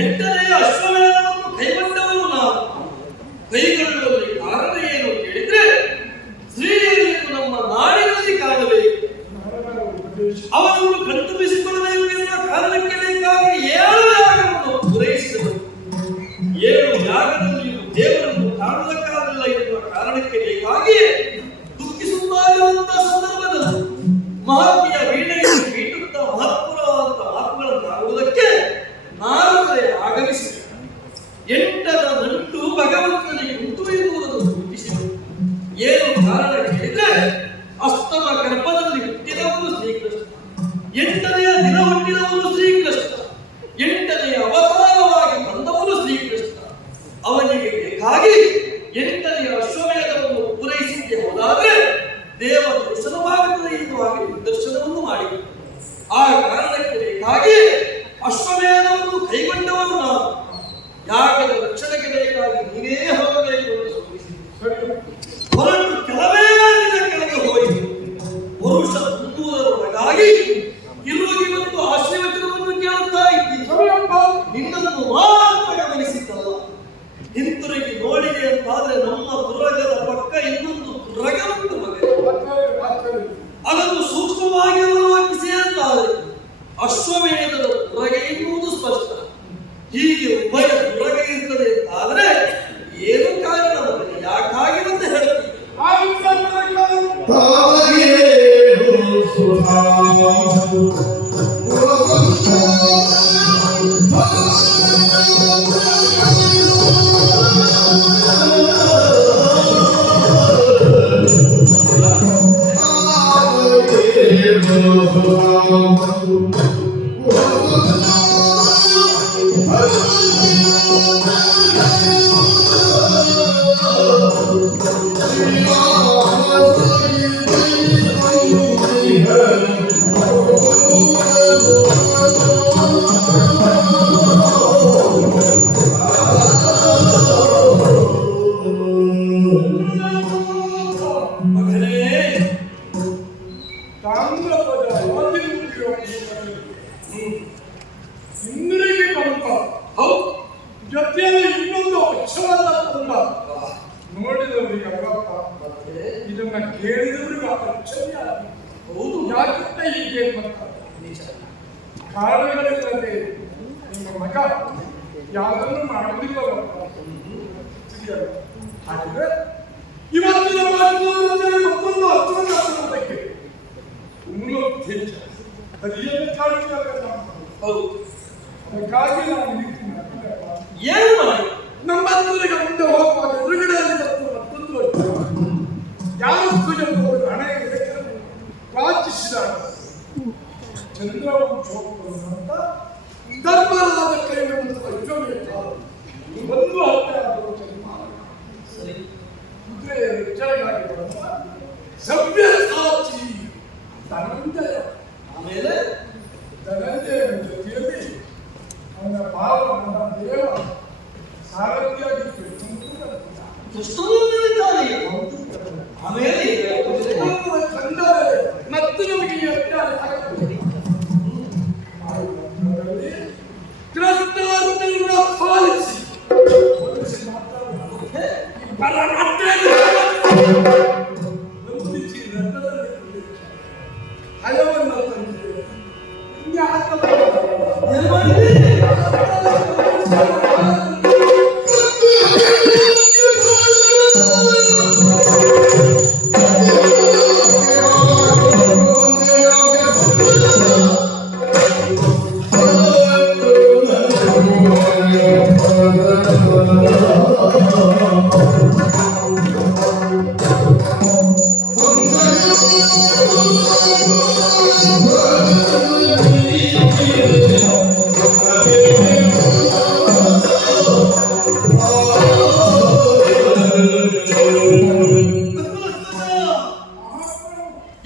ಎಂಟನೆಯ ಅಶ್ವಮೇಧವನ್ನು ಕೈಗೊಂಡವರು ನಾವು. ಕೈಗೊಳ್ಳುವಲ್ಲಿ ಕಾರಣ ಏನು ಕೇಳಿದ್ರೆ ಸ್ತ್ರೀಯರಿಗೆ ನಮ್ಮ ನಾಡಿನಲ್ಲಿ ಕಾಣಬೇಕು, ಅವರನ್ನು ಕಣ್ತುಂಬಿಸಿಕೊಳ್ಳಬೇಕು ಎನ್ನುವ ಕಾರಣಕ್ಕೆ ಬೇಕಾಗಿ 7 ಯಾಗವನ್ನು ಪೂರೈಸಿದರು. 7 ಯಾಗದಲ್ಲಿಯೂ ದೇವರನ್ನು ಕಾಣುವುದಕ್ಕಾಗಲಿಲ್ಲ ಎನ್ನುವ ಕಾರಣಕ್ಕೆ ಬೇಕಾಗಿ ದುಃಖಿಸುತ್ತಾ ಇರುವಂತಹ ಸಂದರ್ಭದಲ್ಲಿ ಮಹಾತ್ಮೆಯ ವೀಣೆಯನ್ನು ಮೀಟುತ್ತಾ ಮಹತ್ವವಾದಂತಹ ಮಾತುಗಳನ್ನು ಆಡುವುದಕ್ಕೆ ನಾರದರೆ ಆಗಮಿಸಿದರು. 8ರ ನಂಟು ಭಗವಂತನಿಗೆ ಉಂಟು ಎನ್ನುವುದನ್ನು ಸೂಚಿಸಿದರು. ಏನು ಕಾರಣ ಕೇಳಿದ್ರೆ ಅಸ್ತಮ ಗರ್ಭದಲ್ಲಿ ಹುಟ್ಟಿದವನು ಶ್ರೀಕೃಷ್ಣ, 8ನೆಯ ದಿನ ಹುಟ್ಟಿದವನು ಶ್ರೀಕೃಷ್ಣ, 8ನೆಯ ಅವತಾರವಾಗಿ ಬಂದವನು ಶ್ರೀಕೃಷ್ಣ. ಅವನಿಗೆ ಬೇಕಾಗಿ 8ನೆಯ ಅಶ್ವಮೇಧವನ್ನು ಪೂರೈಸಿದ್ದೆ ಹೋದಾದ್ರೆ ದೇವ ದರ್ಶನವಾಗುತ್ತದೆ ಎನ್ನುವಾಗಿ ನಿರ್ದರ್ಶನವನ್ನು ಮಾಡಿದರು. ಆ ಕಾರಣಕ್ಕೆ ಬೇಕಾಗಿ ಅಶ್ವಮೇಧವನ್ನು ಕೈಗೊಂಡವರು ನಾವು. ಯಾಗದ ರಕ್ಷಣೆಗೆ ಬೇಕಾಗಿ ನೀವೇ ಹೋಗಬೇಕು ಎಂದು ಸೂಚಿಸಿದರು. ಹೊರಟು ಕೆಲವೇ ದಿನ ಕೆಳಗೆ ಹೋಯಿತು. ಪುರುಷ 300ರೊಳಗಾಗಿ ತಿರುಗಿ ಬಂದು ಆಶೀರ್ವಚನವನ್ನು ಕೇಳುತ್ತಾ ಇದ್ದೀವಿ. ನಿನ್ನನ್ನು ಮಾತ್ರ ಗಮನಿಸಿದ್ದಲ್ಲ, ಹಿಂತಿರುಗಿ ನೋಡಿದೆ ಅಂತಾದ್ರೆ ನಮ್ಮ ದುರ್ಗದ ಪಕ್ಕ ಇನ್ನೊಂದು ದುರ್ಗ ಉಂಟು ಮಗ. ಅದನ್ನು ಸೂಕ್ಷ್ಮವಾಗಿ ಅವಲೋಕಿಸಿ ಅಂತಾದರೆ ಅಶ್ವಮೇಧದ ದುರ್ಗ ಎನ್ನುವುದು ಸ್ಪಷ್ಟ. ಹೀಗೆ ಉಭಯ ದುರ್ಗ ಇರ್ತದೆ ಅಂತಾದ್ರೆ ಏನು ಕಾರಣ ಮಗನೇ, ಯಾಕಾಗಿ ಅಂತ ಹೇಳ್ತೀವಿ. ಜೊತೆಯಲ್ಲಿ ಇನ್ನೊಂದು ಅಕ್ಷರವಾದ ನೋಡಿದವರಿಗೆ ಇದನ್ನ ಕೇಳಿದವರಿಗೆ ಆಶ್ಚರ್ಯ. ಹೌದು, ಯಾಕೆ ಹೀಗೆ ಕಾರಣಗಳಿಲ್ಲದೆ ನಿಮ್ಮ ಮಗ ಯಾವುದನ್ನು ಮಾಡುವುದಿಲ್ಲ. ಹಾಗಿದ್ರೆ ಇವತ್ತಿನ ಮತ್ತೊಂದು ಅರ್ಥಕ್ಕೆ ಅದೇನು ಕಾಣಿಕೆ. ಹೌದು, ಅದಕ್ಕಾಗಿ ನಾನು ಏನು ಮಾಡಿ ನಮ್ಮಂತರಿಗೆ ಮುಂದೆ ಹೋಗುವಾಗ ಎದುರುಗಡೆಯಲ್ಲಿ ಮತ್ತೊಂದು ಯಾವ ಪೂಜೆಗಳು ಹಣ ವಾಚಿಸಿದಾಗ ಚಂದ್ರವಂಶ ಅಂತ ಧರ್ಮರಾದ ಕೈಗೊಂಡು ಒಂದು ದುಷ್ಟನಿದ್ದಾನೆ. ಆಮೇಲೆ ಕಂಡರೆ ಮತ್ತು ನಮಗೆ ಈ ಅಜ್ಞಾನ ಆಗಬಹುದು. ಕೃಷ್ಣಾರ್ಜುನನ ಪಾಲಿಸಿ ಹಲವನ್ನು ತಂದಿದ್ದೇವೆ. ಏನ್ ಮಾಡಿದ್ರಿ?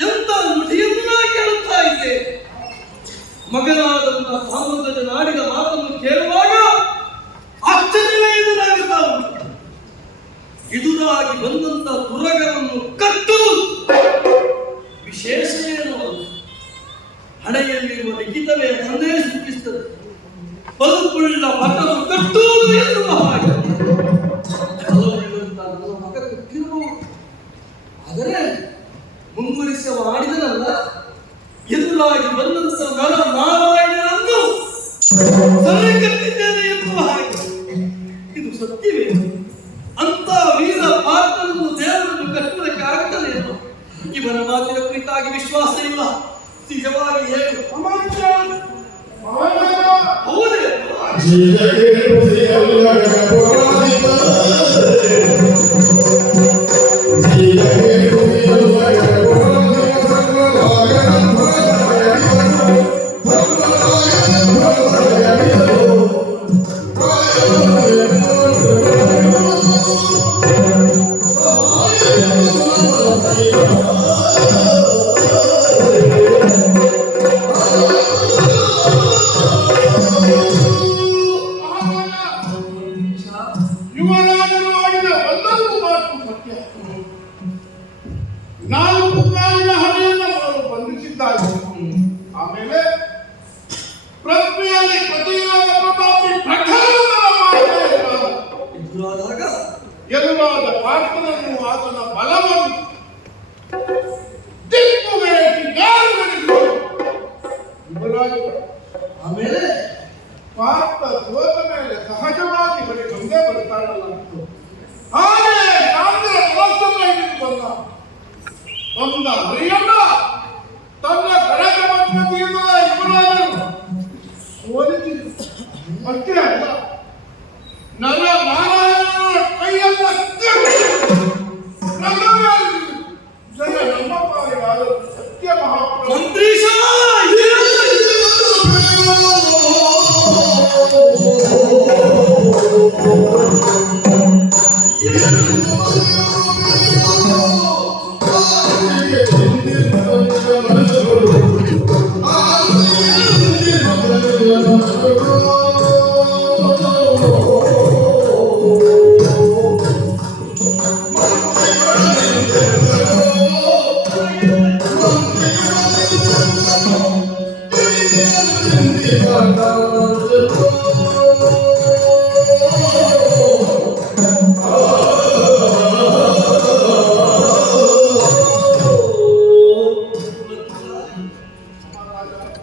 ಎಂತ ನುಡಿಯನ್ನು ನಾ ಕೇಳುತ್ತಾ ಇದ್ದೆ. ಮಗನಾದಂತ ಸಾಮಂತನ ನಾಡಿನ ಮಾತನ್ನು ಕೇಳುವಾಗ ಆಶ್ಚರ್ಯವೇ ಎದುರಾಗುತ್ತಾ ಉಂಟು. ಎದುರಾಗಿ ಬಂದಂತ ತುರಗವನ್ನು ಕಟ್ಟು ವಿಶೇಷ ಏನು? ಹಣೆಯಲ್ಲಿರುವ ಲಿಖಿತವೇ ತಂದೆ ಸೂಚಿಸುತ್ತದೆ. ಬದುಕುಳ್ಳ ಮಠವು ಕಟ್ಟುವುದು ಎನ್ನುವ ಹಾಗೆ ನನ್ನ ಮಗ ಕಟ್ಟಿರಬಹುದು. ಆದರೆ ಮುಂಗುರಿಸಿ ಮಾಡಿದನಲ್ಲ, ಎದುರಾಗಿ ಬಂದಂತ ನರ ನಾರಾಯಣನನ್ನು ಸರಿ ಕಟ್ಟಿದ್ದೇನೆ ಎನ್ನುವ ಹಾಗೆ ಇದು ಸತ್ಯವೇ? ಅಂತ ವೀರ ಪಾತ್ರನನ್ನು ದೇವರನ್ನು ಕಟ್ಟುವುದಕ್ಕೆ ಆಗುತ್ತದೆ ಏನು? ಇವರ ಮಾತಿನ ಕುರಿತಾಗಿ ವಿಶ್ವಾಸ ಇಲ್ಲ. ನಿಜವಾಗಿ ಹೇಳು. ಹೌದೇ? ಯುವರಾಜರು ಆಡಿದ ಒಂದೊಂದು ಮಾತು ಸತ್ಯ. 4 ಕಾಲಿನ ಹಣೆಯನ್ನು ಅವರು ಬಂಧಿಸಿದ್ದಾರೆ. ಆಮೇಲೆ ಪ್ರಶ್ನೆಯಲ್ಲಿ ಪ್ರತಿರೋಧ ಪ್ರತಾಪಿ ಎದುರಾದಾಗ ಎದುರಾದ ಪಾರ್ಥನನ್ನು ಆತನ ಬಲವನ್ನು ದಿಕ್ಕುಗೇರಿಸಿ ಗಾಳಿಗಳಿಸಿದರು. ಯುವರಾಜರು ಆಮೇಲೆ ಪಾರ್ಥ ಸೋತ ಮೇಲೆ ಸಹಜವಾಗಿ ಬರೀ ಬಂದೇ ಬರ್ತಾಳಲ್ಲ. ಹಾಗೆ ಗಾಂಧಿಯ ಮನಸ್ಸನ್ನ ಹಿಡಿದು ಬಂದ ಹರಿಯನ್ನ ತನ್ನ ಕಡೆಗೆ ಪದ್ಧತಿಯಿಂದ ಯುವರಾಜರು ಓದಿಸಿದರು. ಅಷ್ಟೇ ಅಲ್ಲ, ನರ ನಾರಾಯಣನ ಕೈಯನ್ನ ಜನ ನಮ್ಮ ಪಾಲಿಗಾದ ಸತ್ಯ ಮಹಾಪ್ರಭು ಮಂತ್ರೀಶ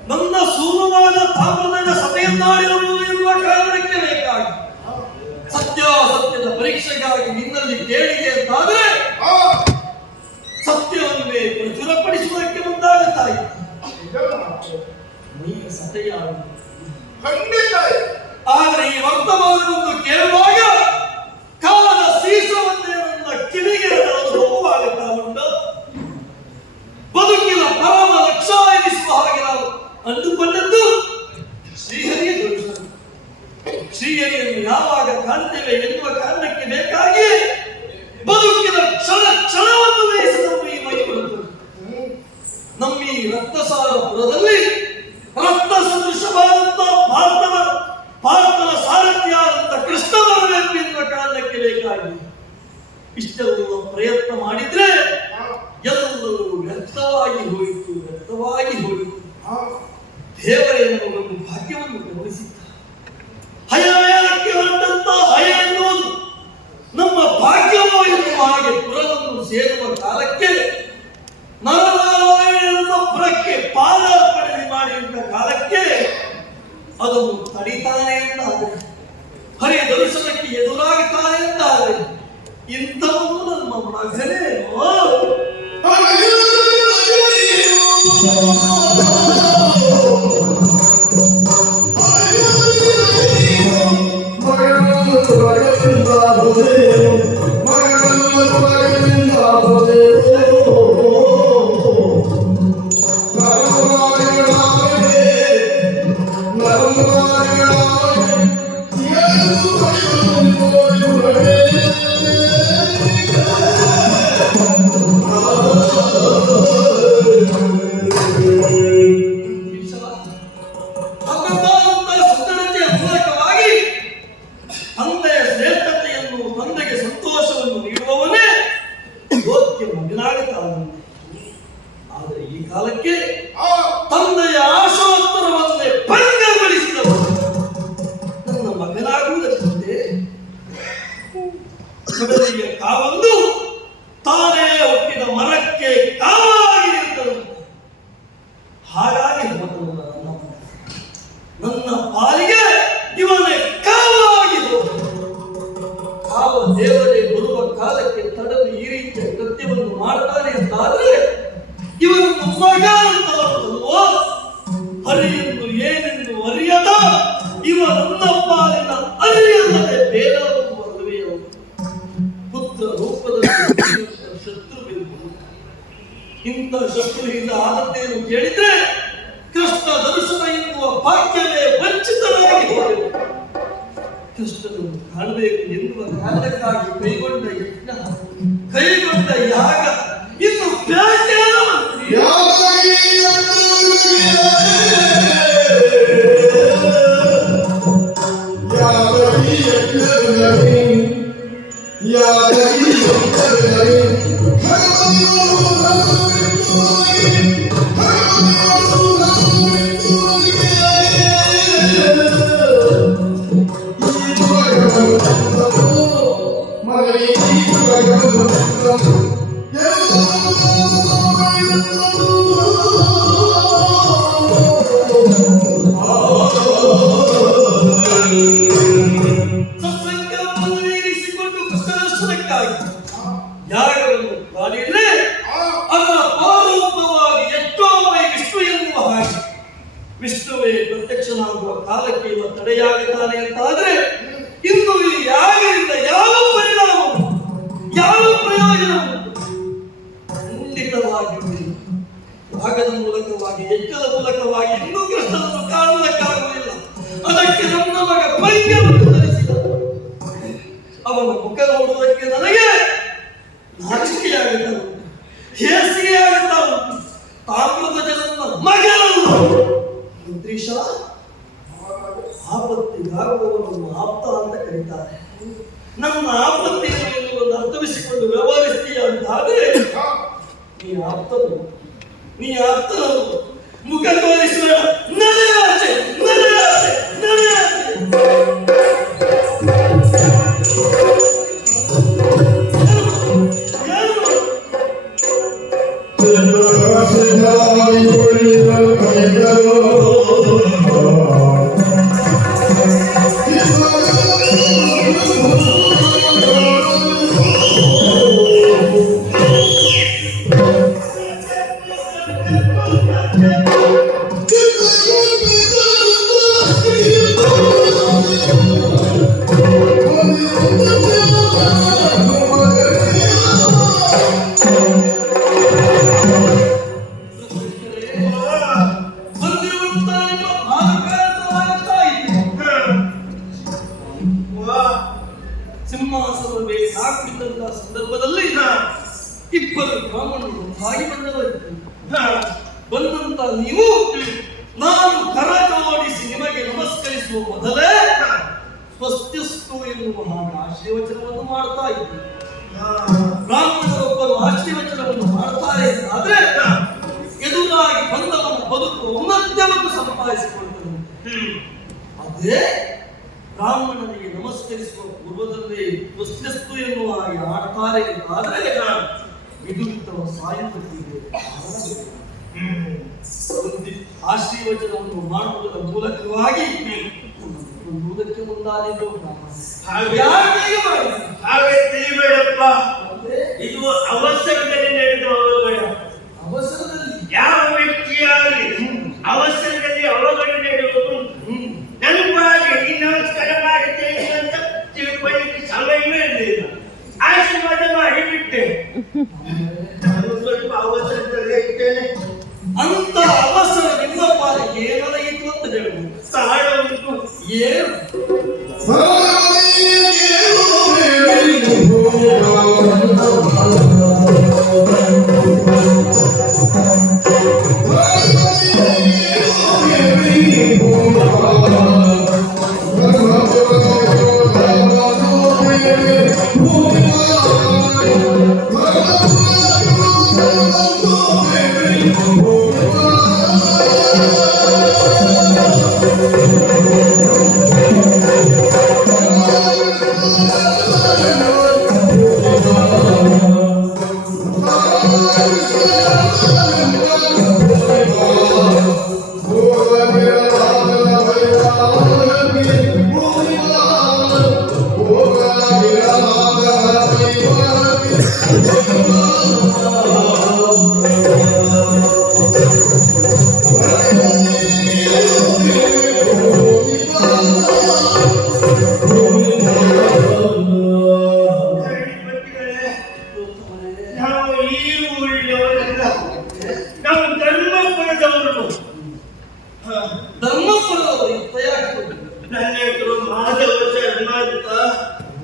ನನ್ನ ಸೂರ್ಯವಾದ ತಾಮ್ರದಂಡ ಸಭೆಯನ್ನಾಡಿರುವುದು ಎನ್ನುವ ಕಾರಣಕ್ಕೆ ಬೇಕಾಗಿ ಸತ್ಯಾಸತ್ಯದ ಪರೀಕ್ಷೆಗಾಗಿ ನಿನ್ನಲ್ಲಿ ಕೇಳಿದೆ ಅಂತಾದರೆ ಸತ್ಯವನ್ನೇ ಪ್ರಚುರಪಡಿಸುವುದಕ್ಕೆ ಮುಂದಾಗುತ್ತಾ ಇದ್ದ. ನೀನು ಸತ್ಯಾಗಿ ಖಂಡಿತ. ಆದರೆ ಈ ವರ್ತಮಾನವನ್ನು ಕೇಳುವಾಗ ಕಾಲದ ಸೀಸವನ್ನೇ ನನ್ನ ಕಿವಿಗೆ ಅನುಭವವಾಗುತ್ತಾ ಉಂಟು. ಬದುಕಿನ ಪರಮ ಲಕ್ಷ್ಯ ಎನಿಸುವ ಹಾಗೆ ನಾವು ಅಂದುಕೊಂಡದ್ದು ಶ್ರೀಹರಿಯ ದರ್ಶನ. ಶ್ರೀಹರಿಯನ್ನು ಯಾವಾಗ ಕಾಣ್ತೇವೆ ಎನ್ನುವ ಕಾರಣಕ್ಕೆ ಬೇಕಾಗಿ ಬದುಕಿನ ಕ್ಷಣ ಕ್ಷಣವನ್ನು ವಹಿಸಿ ನಮ್ಮ ಈ ಮೈ ಕೊಡುತ್ತದೆ. ನಮ್ಮ ಈ ರಕ್ತಸಾರಪುರದಲ್ಲಿ ರಕ್ತ ಸದೃಶವಾದಂತಹ ಭಾರತನ ಸಾರಥಿಯಾದಂತಹ ಕೃಷ್ಣ ಇಷ್ಟೆಲ್ಲ ಪ್ರಯತ್ನ ಮಾಡಿದ್ರೆ ಎಲ್ಲರೂ ವ್ಯರ್ಥವಾಗಿ ಹೋಯಿತು. ದೇವರೇ ನಮಗೊಂದು ಭಾಗ್ಯವನ್ನು ಗಮನಿಸಿದ್ದ. ಹಯಮೇಳಕ್ಕೆ ಹೊರಟಂತ ಹಯ ಎನ್ನುವುದು ನಮ್ಮ ಭಾಗ್ಯವೋ ಎನ್ನುವ ಹಾಗೆ ಪುರವನ್ನು ಸೇರುವ ಕಾಲಕ್ಕೆ ನರನಾರಾಯಣನ ಪುರಕ್ಕೆ ಪಾದಾರ್ಪಣೆ ಮಾಡಿದ ಕಾಲಕ್ಕೆ ಅದನ್ನು ತಡಿತಾನೆ ಎಂದಾದರೆ, ಹರಿಯ ದರ್ಶನಕ್ಕೆ ಎದುರಾಗುತ್ತಾನೆ ಎಂದಾದರೆ, ಇಂಥವನು ನಮ್ಮ ಮಗನೇನೋ. ಆದರೆ ಈ ಕಾಲಕ್ಕೆ ತಂದೆಯ ಆಶೋತ್ತರವನ್ನೇ ಭಂಗಗೊಳಿಸಿದವರು ನನ್ನ ಮಗನಾಗುವುದಕ್ಕೆ ಕಡಲಿಗೆ ಕಾವೊಂದು ತಾನೇ ಹುಟ್ಟಿದ ಮರಕ್ಕೆ ಕಾವಾಗಿ ನಿಂತರು. ಹಾಗಾಗಿ ನನ್ನ ಪಾಲಿಗೆ ಇವನೇ ಕಾವಾಗಿ ಕಾವ ದೇವರೇ ಬರುವ ಕಾಲಕ್ಕೆ ತಡಲು ಈ ರೀತಿಯ ಕೃತ್ಯವನ್ನು ಮಾಡ್ತಾನೆ ಅಂತಾದ್ರೆ ಇವನು ಮಗ ಅಂತಲ್ವೋ. ಹರಿಯನ್ನು ಏನೆಂದು ಅರಿಯದ ಇವ ನನ್ನ ಪಾಲಿನ ಅರಿಯಲ್ಲದೆ ಬೇರೆಯವರು ಮದುವೆಯವರು ಪುತ್ರ ರೂಪದಲ್ಲಿ ಶತ್ರು ಬಿರುವುದು. ಇಂಥ ಶತ್ರುವಿಂದ ಆದದ್ದೇನು ಕೇಳಿದ್ರೆ ಕೃಷ್ಣ ದರ್ಶನ ಎನ್ನುವ ಭಾಗ್ಯವೇ ವಂಚಿತರಾಗಿ ಹೋದರು. ಕೃಷ್ಣನನ್ನು ಕಾಣಬೇಕು ಎನ್ನುವ ಕಾರಣಕ್ಕಾಗಿ ಕೈಗೊಂಡ ಯಜ್ಞ, ಕೈಗೊಂಡ ಯಾಗ ಇನ್ನು ಯಾಗವನ್ನು ಮಾಡಿದ್ರೆ ಅದರ ಪಾರೂಪವಾಗಿ ಎಷ್ಟೋಮೈ ವಿಷ್ಣು ಎನ್ನುವ ಹಾಗೆ ವಿಷ್ಣುವೇ ಪ್ರತ್ಯಕ್ಷನಾಗುವ ಕಾಲಕ್ಕೆ ಇವ ತಡೆಯಾಗುತ್ತಾನೆ ಅಂತಾದ್ರೆ ಇನ್ನು ಈ ಯಾಗದಿಂದ ಯಾವ ಪರಿಣಾಮ, ಯಾವ ಪ್ರಯೋಜನ ಖಂಡಿತವಾಗಿ ಯಾಗದ ಮೂಲಕವಾಗಿ, ಯಜ್ಞದ ಮೂಲಕವಾಗಿ ಇನ್ನೂ ಕೃಷ್ಣನನ್ನು ಕಾಣುವುದಕ್ಕಾಗುವುದಿಲ್ಲ. ಅದಕ್ಕೆ ನಮ್ಮ ಮಗ ಪೈಕ್ಯವನ್ನು ಧರಿಸಿದ. ಅವನ ಮುಖ ನೋಡುವುದಕ್ಕೆ ನನಗೆ ನಾಚಿಕೆಯಾಗುತ್ತಾ ಉಂಟು, ಹೇಸಿಗೆಯಾಗುತ್ತಾ ಉಂಟು. ತಾಮ್ರದ ಜನನ ಮಗನನ್ನು ಮಂತ್ರೀಶ ಆಪತ್ತಿಗಾಗುವವನನ್ನು ಆಪ್ತ ಅಂತ ಕರೀತಾರೆ. ನನ್ನ ಆಪತ್ತಿಯನ್ನು ಎನ್ನುವುದು ಅರ್ಥವಿಸಿಕೊಂಡು ವ್ಯವಹರಿಸ್ತೀಯ ಅಂತಾದರೆ ನೀ ಆಪ್ತನು ಮುಖ ತೋರಿಸುವ ನಡೆಯಾಚೆ ನಡೆಯಾಚೆ ನಡೆಯಾಚೆ. ಸಿಂಹಾಸನವೇ ಸಾಕಿದ್ದಂತಹ ಸಂದರ್ಭದಲ್ಲಿ ಇಬ್ಬರು ಬ್ರಾಹ್ಮಣರು ಹಾಗೆ ಬಂದಂತ ನೀವು ನಾನು ಕರ ಜೋಡಿಸಿ ನಿಮಗೆ ನಮಸ್ಕರಿಸುವ ಮೊದಲೇ ಸ್ವಸ್ತಿಸ್ತು ಎನ್ನುವ ಹಾಗೆ ಆಶೀರ್ವಚನವನ್ನು ಮಾಡ್ತಾ ಇದ್ದೀನಿ. ಬ್ರಾಹ್ಮಣರೊಬ್ಬರು ಆಶೀರ್ವಚನವನ್ನು ಮಾಡ್ತಾರೆ ಆದ್ರೆ ಎದುರಾಗಿ ಬಂದವನ ಬದುಕು ಔನ್ನತ್ಯವನ್ನು ಸಂಪಾದಿಸಿಕೊಳ್ತಾನೆ. ಅದೇ ಬ್ರಾಹ್ಮಣನಿಗೆ ನಮಸ್ಕರಿಸುವ ಪೂರ್ವದಲ್ಲೇ ಸ್ವಸ್ತಿಸ್ತು ಎನ್ನುವ ಹಾಗೆ ಆಡ್ತಾರೆ ಆದ್ರೆ ವಿದುರಿತವ ಸಾಯುತ್ತಿದೆ. ಆಶೀರ್ವಚನವನ್ನು ಮಾಡುವುದರ ಮೂಲಕವಾಗಿ ನುವುದಕ್ಕೆ ಮುಂದಾದಿದ್ದು ಹಾಗೆ ತಿಳಿಬೇಡಪ್ಪ. ಇದು ಅವಸರದಲ್ಲಿ ನಡೆದ ಅವಘಡ. ಅವಸರದಲ್ಲಿ ಯಾವ ವ್ಯಕ್ತಿಯಾಗಲಿ ಅವಸರದಲ್ಲಿ ಅವಘಡ ನಡೆಯುವುದು. ನನಗಾಗಿ ಈ ನಮಸ್ಕಾರ ಮಾಡುತ್ತೇನೆ ಅಂತ ತಿಳ್ಕೊಳ್ಳಿಕ್ಕೆ ಸಮಯವೇ ಇರಲಿಲ್ಲ. ಆಶೀರ್ವಾದ ಮಾಡಿಬಿಟ್ಟೆ. ನಾನು ಸ್ವಲ್ಪ ಅವಸರದಲ್ಲೇ ಇದ್ದೇನೆ. ಅಂತ ಅವಸರ ನಿಮ್ಮ ಪಾಲಿಗೆ ಏನಲಾಯಿತು ಅಂತ ಹೇಳುವುದು ಸಹಳ ಉಂಟು. ಏನು ನಾವು ಈ ಊರಿನವರೆಲ್ಲ ನಾವು ಧರ್ಮಪುರದವರು. ಧರ್ಮಪುರದವರು ತಯಾರಿ ನನ್ನ ಹೆಸರು ಮಾಧವ ಶರ್ಮ ಅಂತ.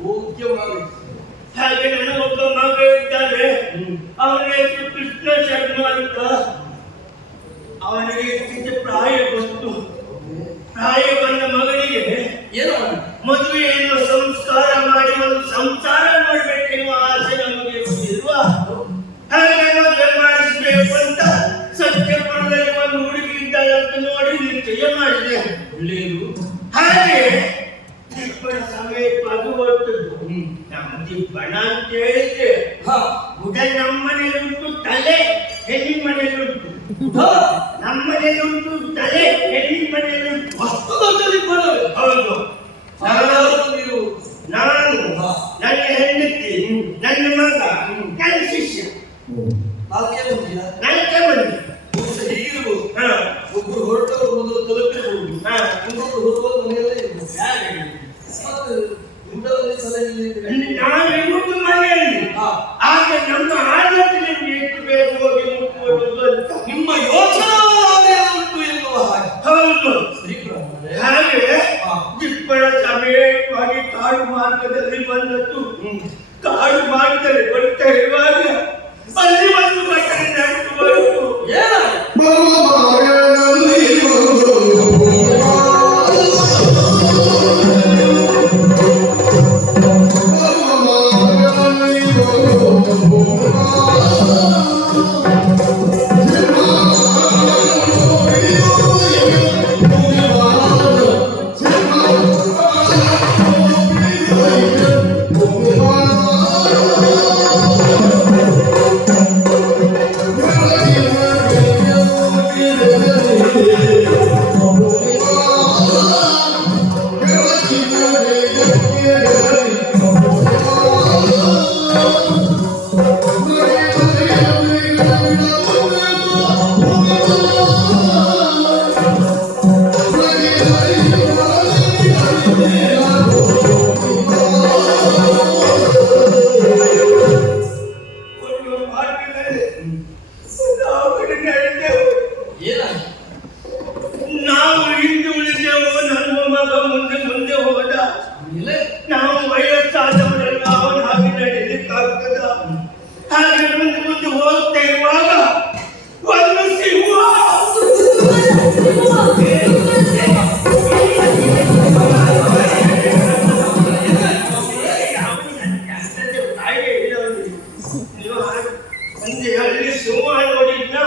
ಯೋಗ್ಯವಾಗಿ ಹಾಗೆ ನನ್ನ ಒಬ್ಬ ಮಗ ಇದ್ದಾನೆ, ಅವನ ಹೆಸರು ಕೃಷ್ಣ ಶರ್ಮ ಅಂತ. ಅವನಿಗೆ ಇತ್ತೀಚೆ ಪ್ರಾಯ ಬಂತು. ಪ್ರಾಯ ಬಂದ ಮಗನಿಗೆ ಏನು ಮದುವೆಯನ್ನು ಸಂಸ್ಕಾರ ಮಾಡಿ ಒಂದು ಸಂಸಾರ ಮಾಡಬೇಕೆನ್ನುವ ಆಸೆ ನಮಗೆ ಇಲ್ವಾ? ಹಾಗೆ ಮದುವೆ ಮಾಡಿಸಬೇಕು ಅಂತ ಸತ್ಯಪುರದಲ್ಲಿ ಒಂದು ಹುಡುಗಿ ಇದ್ದಾಳೆ ಅಂತ ನೋಡಿ ನಿಶ್ಚಯ ಮಾಡಿದೆ. ಒಳ್ಳೆಯದು. ಹಾಗೆ ದಿಬ್ಬಣ ಸಮೇತ ಅದು ಹೊರಟದ್ದು. ನಮ್ಮ ದಿಬ್ಬಣ ಅಂತ ಹೇಳಿದ್ರೆ ಗುಡ ನಮ್ಮನೇಲಿ ಉಂಟು, ತಲೆ ಹೆಣ್ಣಿನ ಮನೇಲಿ ಉಂಟು. ನಮ್ಮನೇಲಿ ಉಂಟು ತಲೆ, ಹೆಣ್ಣಿನ ಮನೇಲಿ ಉಂಟು. ಅಷ್ಟು ದೊಡ್ಡದಿ ಬರೋದು. ಹೌದು. ನೀವು ನಾನು, ನನ್ನ ಹೆಂಡತಿ, ನನ್ನ ಮಗ, ನನ್ನ ಶಿಷ್ಯ, ನಾಲ್ಕೇ ಬಂದಿಲ್ಲ. ನಾಲ್ಕೇ ಮಂದಿ. ಹೀಗಿರ್ಬೋದು. ಹಾ. ಒಬ್ಬರು ಹೊರಟವರು ಮೊದಲು ತಲುಪಿರ್ಬೋದು. ಹಾ. ಇನ್ನೊಬ್ಬರು ಹೊರಡುವ ಮನೆಯಲ್ಲೇ ಇರ್ಬೋದು. ಮತ್ತೆ ಗುಡ್ಡದಲ್ಲಿ ಸಲಹೆ ನಾವಿರುವುದು ಮನೆಯಲ್ಲಿ. ಆಗ ನಮ್ಮ ಆಲೋಚನೆಯನ್ನು ಎಷ್ಟು ಬೇಗ ಹೋಗಿ ಮುಟ್ಟುವುದು ಅಂತ ನಿಮ್ಮ ಯೋಚನೆ ಉಂಟು ಎನ್ನುವ ಹಾಗೆ. ಹೌದು. ಶ್ರೀಕೃಷ್ಣರೇ, ಹಾಗೆ ದಿಬ್ಬಣ ಸಮೇತವಾಗಿ ಕಾಡು ಮಾರ್ಗದಲ್ಲಿ ಬಂದದ್ದು. ಕಾಡು ಮಾರ್ಗದಲ್ಲಿ ಬರ್ತಾ ಇರುವಾಗ ಅಲ್ಲಿ ಒಂದು ಘಟನೆ ನಡೆದು ಬಂತು. ಏನಾಯ್ತು? Yeah. ಅಂದ್ರೆ ಅಲ್ಲಿ ಸಿಂಹ ನೋಡಿದ್ನ,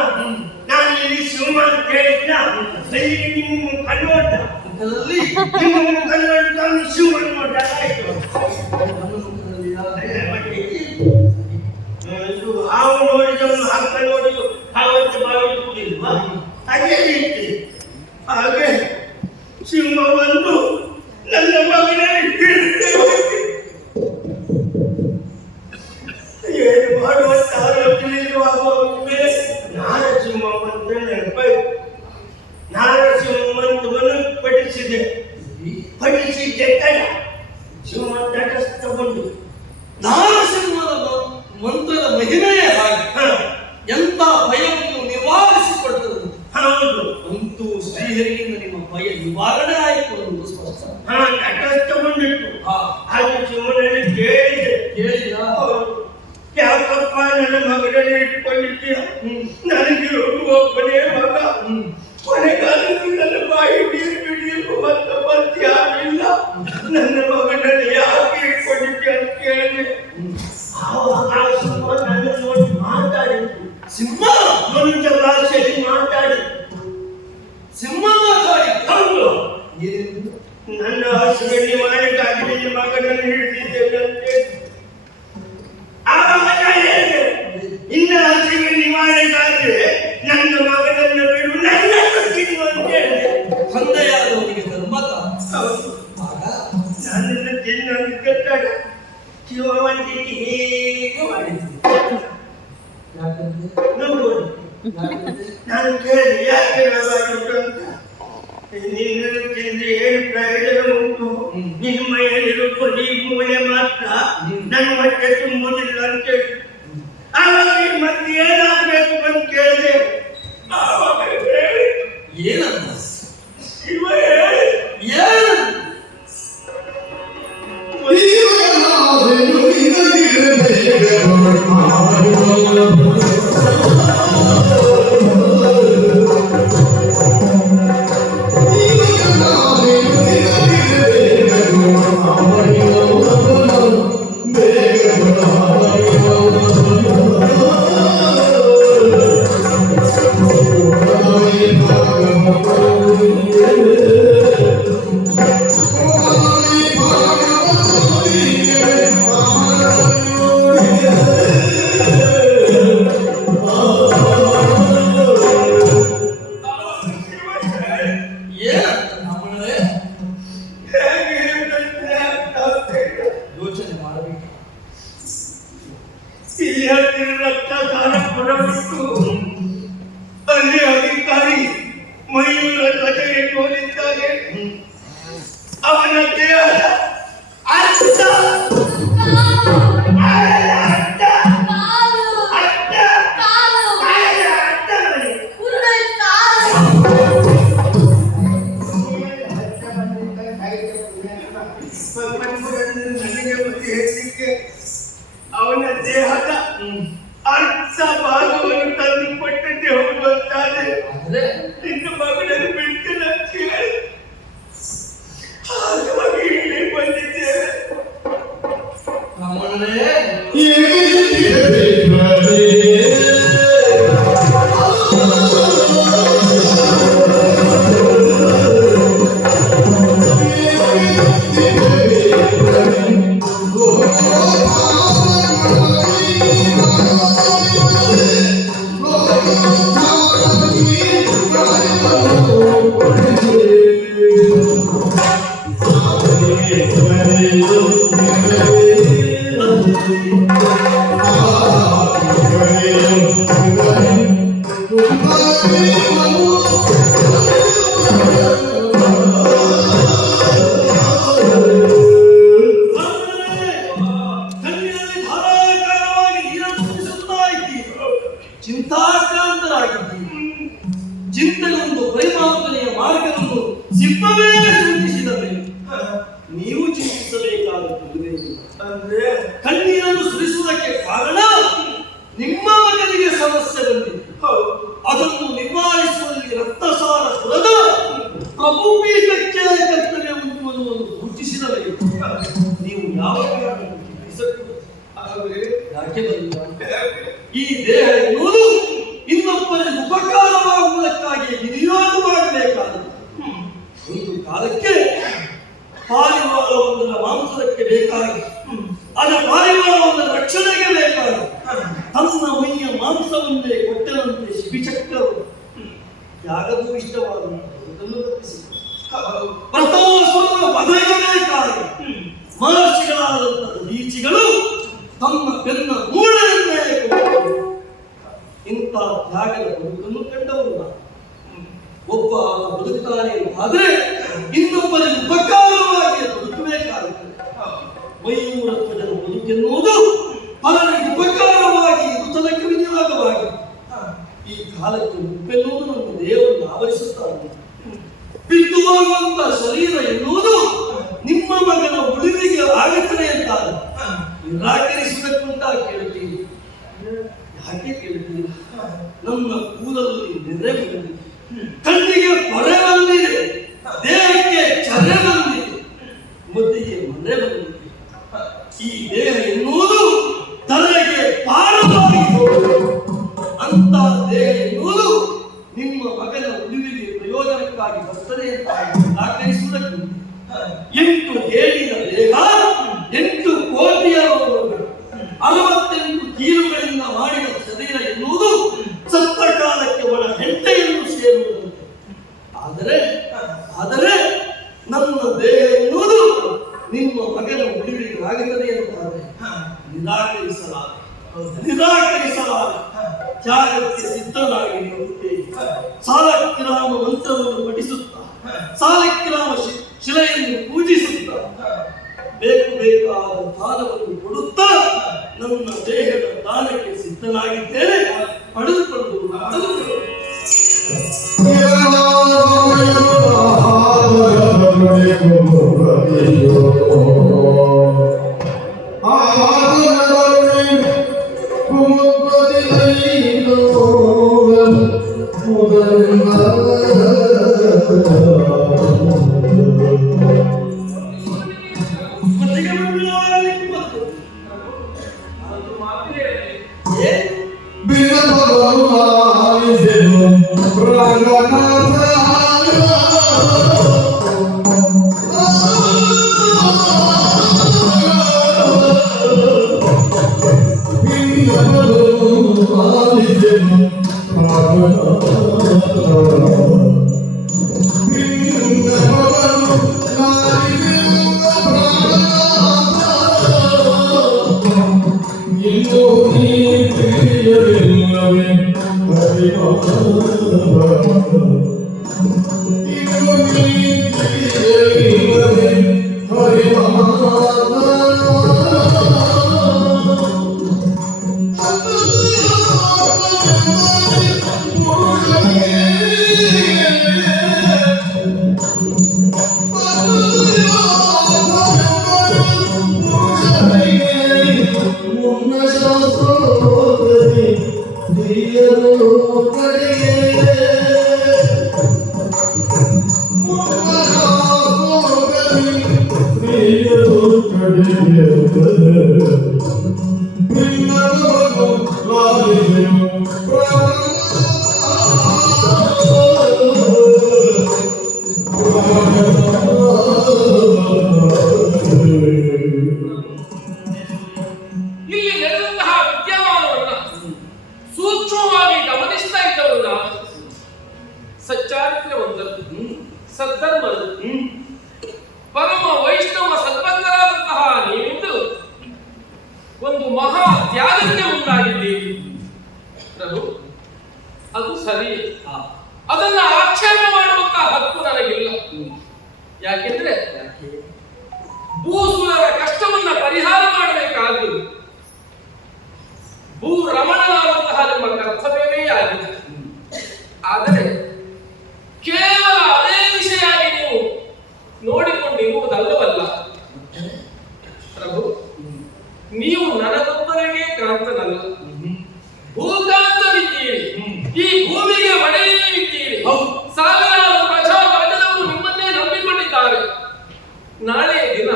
ನಾನು ಇಲ್ಲಿ ಸಿಂಹ ಅಂತ ಹೇಳಿದ್ನ, ಅಲ್ಲಿ ನಿಮ್ಮ ಕನ್ನೋಟ ಮುಖದಲ್ಲಿ ನಿಮ್ಮ ಕನ್ನೋಟ ಸಿಂಹ ನೋಟ ಆಯ್ತು. ನನ್ನ ಮುಖದಲ್ಲಿಯಾ? ಇದು ಹಾವು ನೋಡಿದವನು ಹಗ್ಗ ನೋಡಿದ್ರು ಹಾವಂತ ಭಾವಿಸುವುದಿಲ್ವಾ? ಅದೇ ರೀತಿ ಹಾಗೆ ಸಿಂಹ ಬಂದು ನನ್ನ ಮಗನ ಏನು ಮಾಡುವಂತ ಆರೋಗ್ಯವಿರುವಾಗ ನಾರಸಿಂಹ ಬಂದು ನೆನಪಾಯಿತು. ನಾರಸಿಂಹವನ್ನು ಪಠಿಸಿದ್ದೆ ತಡ ಸಿಂಹ ತಟಸ್ಥ ಬಂದು ನಾರಸಿಂಹನ ಮಂತ್ರದ ಮಹಿಮೆಯೇ ಹಾಗೆ. ಎಂತ ಭಯವನ್ನು ನಿವಾರಿಸಿಕೊಟ್ಟರು. ಹೌದು, ಅಂತೂ ಶ್ರೀಹರಿಯಿಂದ ನಿಮ್ಮ ಭಯ ನಿವಾರಣೆ ಆಯಿತು ಅನ್ನುವುದು ಸ್ಪಷ್ಟ. ತಟಸ್ಥ ಬಂದಿತ್ತು. ಹಾ, ಅದು ಸಿಂಹನಲ್ಲಿ ಕೇಳಿದೆ, ಕೇಳಿದ ಯಾಕಪ್ಪ ನನ್ನ ಮಗನಲ್ಲಿ ಇಟ್ಕೊಂಡಿದ್ದೀಯ? ನನಗೆ ಒಬ್ಬನೇ ಮಗ, ಕೊನೆಗಾಲದಲ್ಲಿ ನನ್ನ ಬಾಯಿ ನೀರು ಬಿಡಿಯಲು ಮತ್ತೆ ಆಗಿಲ್ಲ, ನನ್ನ ಮಗನಲ್ಲಿ ಯಾಕೆ ಇಟ್ಕೊಂಡಿದ್ದೀಯ ಅಂತ ಕೇಳಿದೆ. ಆವಾಗ ಆ ಸಿಂಹ ನನ್ನ ನೋಡಿ ಮಾತಾಡಿತು. ಸಿಂಹ ಮನುಷ್ಯ ಭಾಷೆಯಲ್ಲಿ ಮಾತಾಡಿತು. ಸಿಂಹ ಮಾತಾಡಿ ಹೌದು, ಏನೆಂದು? ನನ್ನ ಹಸುವಿನ ನಿವಾರಣೆಗಾಗಿ ನಿನ್ನ ಮಗನನ್ನು ಹಿಡಿದಿದ್ದೇನೆ ಅಂತ ಹೇಳಿ. ಆವಾಗ ನಾನು ಹೇಳಿದೆ, ಇನ್ನ ಹಸುವಿನ ನಿವಾರಣೆಗಾದ್ರೆ ನನ್ನ ಮಗನನ್ನು ಬಿಡು, ನನ್ನನ್ನು ತಿನ್ನು ಅಂತ ಹೇಳಿದೆ. ತಂದೆಯಾದವನಿಗೆ ಧರ್ಮದ ಹೌದು, ಆಗ ನನ್ನನ್ನು ತಿನ್ನು ಅಂತ ಗೊತ್ತಾಗ ಶಿವವಂತಿಗೆ ಹೇಗೆ ಮಾಡಿದ್ದು ಯಾಕಂದ್ರೆ ನೋಡುವುದು. ಯಾಕಂದ್ರೆ ನಾನು ಕೇಳಿದೆ, ಯಾಕೆ ವ್ಯವಹಾರ ಅಂತ. ನಿನ್ನನ್ನು ತಿಂದ್ರೆ ಏನು ಪ್ರಯೋಜನ ಉಂಟು? ನಿನ್ನ ಮೈಯಲ್ಲಿರೋ ಕೊಡಿ ಮೂಲೆ ಮಾತ್ರ ನನ್ನ ಹೊಟ್ಟೆ ತುಂಬುವುದಿಲ್ಲ ಅಂತ ಹೇಳಿ. ಆವಾಗ ಮತ್ತೆ ಏನಾಗಬೇಕು ಅಂತ ಕೇಳಿದೆ. ಆವಾಗ ಏನಂತ? ಶಿವ ಹೇಳಿ ಏನು? ಏನಂತ ನಮ್ಮನೆ ಹೇಗೆ ಹೇಳಿದ್ರೆ ಯೋಚನೆ ಮಾಡಬೇಕು. ಇಲ್ಲಿ ಹತ್ತಿರ ರಕ್ತದಾನ ಕೊಡಬಿಟ್ಟು ಅಲ್ಲಿ ಅಧಿಕಾರಿ ಮಯೂರ ಧ್ವಜ ಇಟ್ಟುಕೊಂಡಿದ್ದಾನೆ. ಅವನ ದೇಹದ ಅರ್ಥ ಅವನ ದೇಹದ ಅರ್ಥ ಭಾಗವನ್ನು ತಂದು ಕೊಟ್ಟಂತೆ ಹೋಗುವಂತಾದ್ರೆ ಆದ್ರೆ ನಿನ್ನ ಮಗನನ್ನು ಬಿಟ್ಟು ನಾನು ಕೇಳಿ ಹಾಗಾಗಿ ಇಲ್ಲಿ ಬಂದಿದ್ದೇವೆ. ನಮ್ಮನೆ ಕಣ್ಣಿನಲ್ಲಿ ಧಾರಾಕಾರವಾಗಿ ನೀರನ್ನು ಸುರಿಸುತ್ತಾ ಇದ್ದೀರಿ. ಚಿಂತಾಕ್ರಾಂತರಾಗಿದ್ದೀರಿ. ಚಿಂತನೆಯೊಂದು ಪರಿಮಾರ್ಜನೆಯ ಮಾರ್ಗವನ್ನು ಸಿಂಹವೇ ಸೂಚಿಸಿದ ಮೇಲೆ ನೀವು ಚಿಂತಿಸಬೇಕಾಗುತ್ತದೆ. ಅಂದ್ರೆ ಕಣ್ಣೀರನ್ನು ಸುರಿಸುವುದಕ್ಕೆ ಕಾರಣ ನಿಮ್ಮ ಮಗನಿಗೆ ಸಮಸ್ಯೆ ಬಂದಿದೆ. ಅದನ್ನು ನಿವಾರಿಸುವಲ್ಲಿ ರಕ್ತಸಾರ ಸುರದ ಪ್ರಭು ಪೀಠಕ್ಕೆ ಕರ್ತವ್ಯ ಉಂಟು ಅನ್ನುವುದು ಸೂಚಿಸಿದ ಮೇಲೆ ನೀವು ಯಾವ ಕಾರಣವನ್ನು ಚಿಂತಿಸಬೇಕು? ಆದರೆ ಯಾಕೆ ಬಂದಿಲ್ಲ? ಈ ದೇಹ ಎನ್ನುವುದು ಇನ್ನೊಬ್ಬರಿಗೆ ಉಪಕಾರವಾಗುವುದಕ್ಕಾಗಿ ವಿನಿಯೋಗವಾಗಬೇಕಾದದ್ದು. ಒಂದು ಕಾಲಕ್ಕೆ ಪಾರಿವಾಳವೊಂದರ ಮಾಂಸಕ್ಕೆ ಬೇಕಾಗಿ, ಅದರ ಪಾರಿವಾಳವೊಂದರ ರಕ್ಷಣೆಗೆ ಬೇಕಾಗಿ ತನ್ನ ಮೈಯ ಮಾಂಸವನ್ನೇ ಕೊಟ್ಟರಂತೆ ಶಿಬಿಚಕ್ರವು ಯಾಗದೂ ಇಷ್ಟವಾದಂತಹ ಪ್ರಥಮ ವಧೆಗೆ ಬೇಕಾಗಿ ಮಹರ್ಷಿಗಳಾದಂತಹ ದೀಚಿಗಳು ತಮ್ಮ ಬೆನ್ನ ಮೂಳೆಯನ್ನೇ ಕೊಟ್ಟರು. ಇಂಥ ತ್ಯಾಗದ ಬದುಕನ್ನು ಕಂಡವರು ನಾವು. ಒಬ್ಬ ಬದುಕುತ್ತಾನೆ ಆದರೆ ಇನ್ನೊಬ್ಬರಿಗೆ ಉಪಕಾರವಾಗಿ ಬದುಕಬೇಕಾಗುತ್ತದೆ. ಮಯೂರ ಧ್ವಜದ ಬದುಕೆನ್ನುವುದು ಪರರಿಗೆ ಉಪಕಾರವಾಗಿ ಋತನಕ್ಕೆ ವಿನಿಯೋಗವಾಗಿ ಈ ಕಾಲಕ್ಕೆ ಮುಪ್ಪೆನ್ನುವುದು ನಮ್ಮ ದೇವರನ್ನು ಆವರಿಸುತ್ತಾರೆ. ಬಿದ್ದು ಹೋಗುವಂತ ಶರೀರ ಎನ್ನುವುದು ನಿಮ್ಮ ಮಗನ ಉಳಿವಿಗೆ ಆಗತ್ತನೆ ಅಂತಾರೆ. ನಿರಾಕರಿಸುವುದಕ್ಕಂತ ಕೇಳುತ್ತೀರಿ. ಯಾಕೆ ಕೇಳುತ್ತೀರಿ? ನಮ್ಮ ಕೂದಲಲ್ಲಿ ನೆರೆ ಬಂದಿದೆ, ಕಣ್ಣಿಗೆ ಪೊರೆ ಬಂದಿದೆ, ದೇಹಕ್ಕೆ ಚರೆ ಬಂದಿದೆ, ಮುದ್ದಿಗೆ ಮನೆ ಬಂದಿದೆ. ಈ ದೇಹ ಎನ್ನುವುದು ತಲೆಗೆ ಪಾರವಾಗಿ ಅಂತ ದೇಹ ಎನ್ನುವುದು ನಿಮ್ಮ ಮಗನ ಉಳಿವಿಗೆ ಪ್ರಯೋಜನಕ್ಕಾಗಿ ಬರ್ತದೆ ಅಂತ ನಿರಾಕರಿಸುವುದಕ್ಕೆ 8 ಹೇಳಿದ ದೇಹ 8 ಕೋಟಿಯ 68 ಕೀಲುಗಳಿಂದ ಮಾಡಿದ ಶರೀರ ಎನ್ನುವುದು ಸತ್ತ ಕಾಲಕ್ಕೆ ಒಳ ಹೆಂಟೆಯನ್ನು ಸೇರುವುದಂತೆ. ಆದರೆ ನನ್ನ ದೇಹ ಎನ್ನುವುದು ನಿಮ್ಮ ಮಗನ ಉಳಿವಿಗೆ ಆಗುತ್ತದೆ ಎಂತಾದರೆ ನಿರಾಕರಿಸಲಾಗ ತ್ಯಾಗಕ್ಕೆ ಸಿದ್ಧನಾಗಿ ನಿಲ್ಲುತ್ತೇನೆ. ಸಾಲಗ್ರಾಮ ಮಂತ್ರವನ್ನು ಪಠಿಸುತ್ತಾ, ಸಾಲಗ್ರಾಮ ಶಿಲೆಯನ್ನು ಪೂಜಿಸುತ್ತಾ, ಬೇಕಾದ ದಾನವನ್ನು ಕೊಡುತ್ತಾ ನನ್ನ ದೇಹದ ದಾನಕ್ಕೆ ಸಿದ್ಧನಾಗಿದ್ದೇನೆ. ಪಡೆದುಕೊಂಡು ಇಲ್ಲಿ ನಡೆದಂತಹ ವಿದ್ಯಮಾನವನ್ನ ಸೂಕ್ಷ್ಮವಾಗಿ ಗಮನಿಸ್ತಾ ಇದ್ದವನ್ನ ಸಚ್ಚಾರಿತ್ರ್ಯವಂತರು, ಸದ್ಧರ್ಮರು, ಪರಮ ವೈಷ್ಣವ ಸದ್ಬದ್ಧರಾದಂತಹ ನೀವಿಂದು ಒಂದು ಮಹಾ ತ್ಯಾಗಕ್ಕೆ ಮುಂದಾಗಿದ್ದೀರಿ ಪ್ರಭು. ಅದು ಸರಿ, ಅದನ್ನ ಆಕ್ಷೇಪ ಮಾಡುವಂತಹ ಹಕ್ಕು ನನಗಿಲ್ಲ. ಯಾಕೆಂದ್ರೆ ಭೂಸುರರ ಕಷ್ಟವನ್ನ ಪರಿಹಾರ ಮಾಡಬೇಕಾದ್ದು ಭೂ ರಮಣನಾದಂತಹ ನಿಮ್ಮ ಕರ್ತವ್ಯವೇ ಆಗಿದೆ. ಆದರೆ ಕೇವಲ ಅದೇ ವಿಷಯಾಗಿ ನೀವು ನೋಡಿಕೊಂಡಿರುವುದಲ್ಲವಲ್ಲ ಪ್ರಭು. ನೀವು ನನಗೊಬ್ಬರಿಗೆ ಕಾಂತನಲ್ಲ, ಭೂಕಾಂತನಿದ್ದೀರಿ. ಈ ಭೂಮಿಗೆ ಒಡೆಯಲಿದ್ದೀರಿ. ಸಾವಿರಾರು ಪ್ರಜಾ ವರ್ಗದವರು ನಿಮ್ಮನ್ನೇ ನಂಬಿಕೊಂಡಿದ್ದಾರೆ. ನಾಳೆ ದಿನ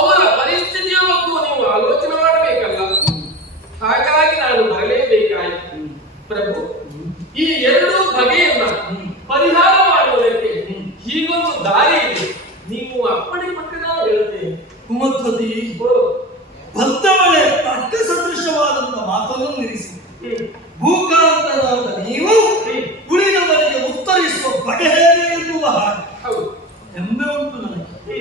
ಅವರ ಪರಿಸ್ಥಿತಿಯ ಬಗ್ಗೆ ನೀವು ಆಲೋಚನೆ ಮಾಡಿ ಮಾತನ್ನು ನಿಲ್ಲಿಸಿ ಭೂಕಾಂತನಾದ ನೀವು ಉಳಿದವರಿಗೆ ಉತ್ತರಿಸುವ ಬಗೆ ಹೇಗೆ ಎನ್ನುವ ಹಾಗೆ ಹೌದು. ಹೆಮ್ಮೆ ಉಂಟು ನನಗೆ.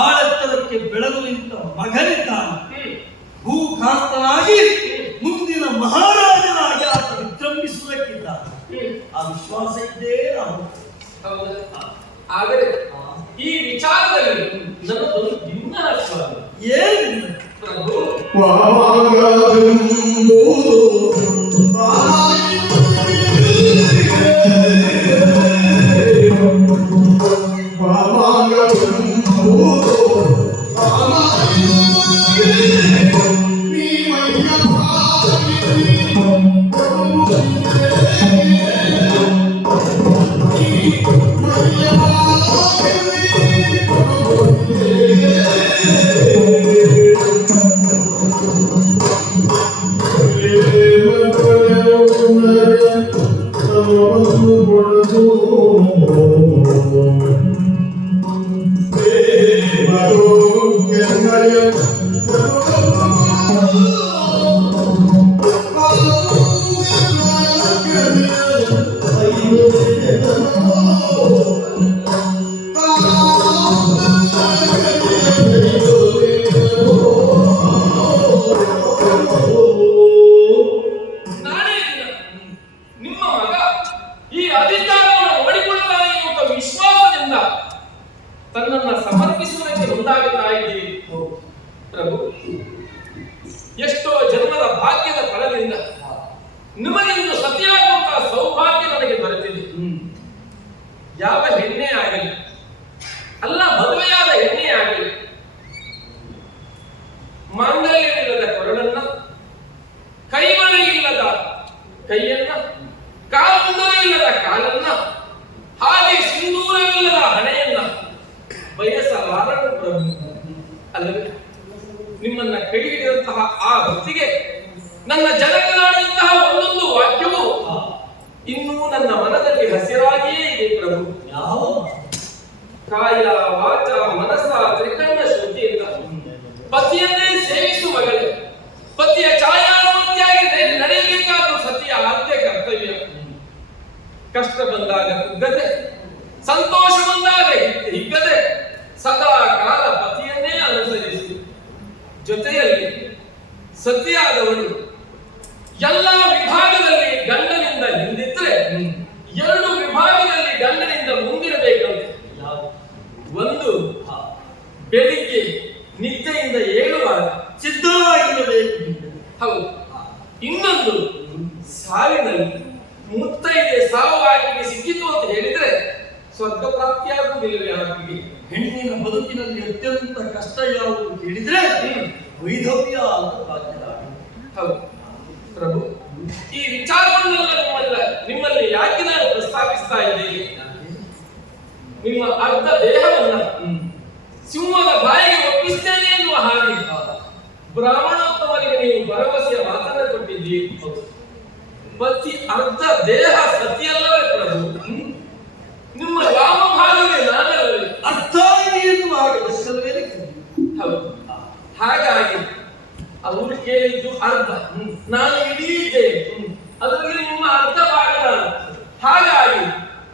ಆಳೆತ್ತರಕ್ಕೆ ಬೆಳೆದು ನಿಂತ ಮಗನಿದ್ದಾನೆ. ಭೂಕಾಂತನಾಗಿ ಮುಂದಿನ ಮಹಾರಾಜನಾಗಿ ಆತ ವಿಜೃಂಭಿಸುವುದಕ್ಕಿದ್ದಾನೆ. ಆ ವಿಶ್ವಾಸ ಇದ್ದೇ ನಾವು. ಹೌದಾ? ಆದರೆ ಈ ವಿಚಾರದಲ್ಲಿ ನನ್ನದೊಂದು ಭಿನ್ನ ಅಭಿಪ್ರಾಯ. ಏನಿಲ್ಲ ಪ್ರಭು, ನಿಮ್ಮ ಮಗ ಈ ಅಧಿಕಾರವನ್ನು ನೋಡಿಕೊಳ್ಳುತ್ತಾನೆ ಎನ್ನುವ ವಿಶ್ವಾಸದಿಂದ ತನ್ನನ್ನು ಸಮರ್ಪಿಸುವುದಕ್ಕೆ ಮುಂದಾಗುತ್ತಾ ಇದ್ದೀರಿ. ಪ್ರಭು, ಎಷ್ಟೋ ಜನ್ಮದ ಭಾಗ್ಯದ ಫಲದಿಂದ ನಿಮಗಿಂದು ಸತಿಯಾಗುವಂತಹ ಸೌಭಾಗ್ಯ ನನಗೆ ದೊರೆತಿದೆ. ಯಾವ ಹೆಣ್ಣೆ ಆಗಲಿ, ಅಲ್ಲ ಮದುವೆಯಾದ ಹೆಣ್ಣೆ ಆಗಲಿ, ಮಾಂಗಲ್ಯವಿಲ್ಲದ ಕೊರಳನ್ನ, ಕೈಮಣೆಯಿಲ್ಲದ ಕೈಯನ್ನ, ಕಾಲುಂಗುರವಿಲ್ಲದ ಕಾಲನ್ನ, ಹಾಗೆ ಸಿಂಧೂರವಿಲ್ಲದ ಹಣೆಯನ್ನ ಬಯಸಲಾರನು ಪ್ರಭು. ಅಲ್ಲವೇ ನಿಮ್ಮನ್ನ ಕೈ ಹಿಡಿದಂತಹ ಆ ಹೊತ್ತಿಗೆ ನನ್ನ ಜನಕನಾಡಿದಂತಹ ಒಂದೊಂದು ವಾಕ್ಯವು ಇನ್ನೂ ನನ್ನ ಮನದಲ್ಲಿ ಹಸಿರಾಗಿಯೇ ಇದೆ ಪ್ರಭು. ಯಾವ ಕಾಯ ವಾಚ ಮನಸ್ಸ ತ್ರಿಕರಣ ಶುದ್ಧಿಯಿಂದ ಪತಿಯನ್ನೇ ಸೇವಿಸುವ ಮಗಳೇ, ಪತಿಯ ಛಾಯಾನುವರ್ತಿಯಾಗಿ ನಡೆಯಬೇಕಾದ ಸತಿಯ ಆದ್ಯ ಕರ್ತವ್ಯ. ಕಷ್ಟ ಬಂದಾಗ ಕುಗ್ಗದೆ, ಸಂತೋಷ ಬಂದಾಗ ಹಿಗ್ಗದೆ, ಸದಾ ಕಾಲ ಪತಿಯನ್ನೇ ಅನುಸರಿಸಿ, ಜೊತೆಯಲ್ಲಿ ಸತಿಯಾದವಳು ಎಲ್ಲ ವಿಭಾಗದಲ್ಲಿ ಗಂಡನಿಂದ ಹಿಂದಿದ್ರೆ ಎರಡು ವಿಭಾಗದಲ್ಲಿ ಗಂಡನಿಂದ ಮುಂದಿರಬೇಕಂತೆ. ಒಂದು, ಬೆಳಿಗ್ಗೆ ನಿದ್ದೆಯಿಂದ ಏಳುವಾಗ ಸಿದ್ಧವಾಗಿರಬೇಕು. ಹೌದು. ಇನ್ನೊಂದು, ಸಾವಿನಲ್ಲಿ ಮುತ್ತೈದೆ ಸಾವು ಆಕೆಗೆ ಸಿಕ್ಕಿತು ಅಂತ ಹೇಳಿದ್ರೆ ಸ್ವರ್ಗ ಪ್ರಾಪ್ತಿಯಾಗುವುದಿಲ್ಲವೇ ಆಕೆಗೆ? ಹೆಣ್ಣಿನ ಬದುಕಿನಲ್ಲಿ ಅತ್ಯಂತ ಕಷ್ಟ ಯಾವುದು ಹೇಳಿದ್ರೆ ವೈಧವ್ಯ ಅಂತ ಭಾಗ್ಯದಾಗ. ಹೌದು ಪ್ರಭು, ಈ ವಿಚಾರವನ್ನೆಲ್ಲ ನಿಮ್ಮಲ್ಲಿ ಯಾಕೆ ನಾನು ಪ್ರಸ್ತಾಪಿಸ್ತಾ ಇದ್ದೇನೆ? ನಿಮ್ಮ ಅರ್ಧ ದೇಹವನ್ನ ಸಿಂಹದ ಬಾಯಿಗೆ ಒಪ್ಪಿಸ್ತೇನೆ ಎನ್ನುವ ಹಾಗೆ ಬ್ರಾಹ್ಮಣೋತ್ತಮರಿಗೆ ನೀವು ಭರವಸೆಯ ಮಾತನ್ನ ಕೊಟ್ಟಿದ್ದೀರಿ. ಪತಿ ಅರ್ಧ ದೇಹ ಸತಿಯಲ್ಲವೇ ಪ್ರಭು? ನಿಮ್ಮ ವಾಮಭಾಗವೇ ನಾನಲ್ಲವೇ? ಅರ್ಥ ಎನ್ನುವ ಹಾಗೆ ಬಸ್ಸಲ್ಲವೇ? ಹೌದು. ಹಾಗಾಗಿ ಅವರು ಕೇಳಿದ್ದು ಅರ್ಧ, ನಾನು ಇಡೀ ಇದ್ದೇನೆ, ಅದರಲ್ಲಿ ನಿಮ್ಮ ಅರ್ಧ ಭಾಗ ನಾನು. ಹಾಗಾಗಿ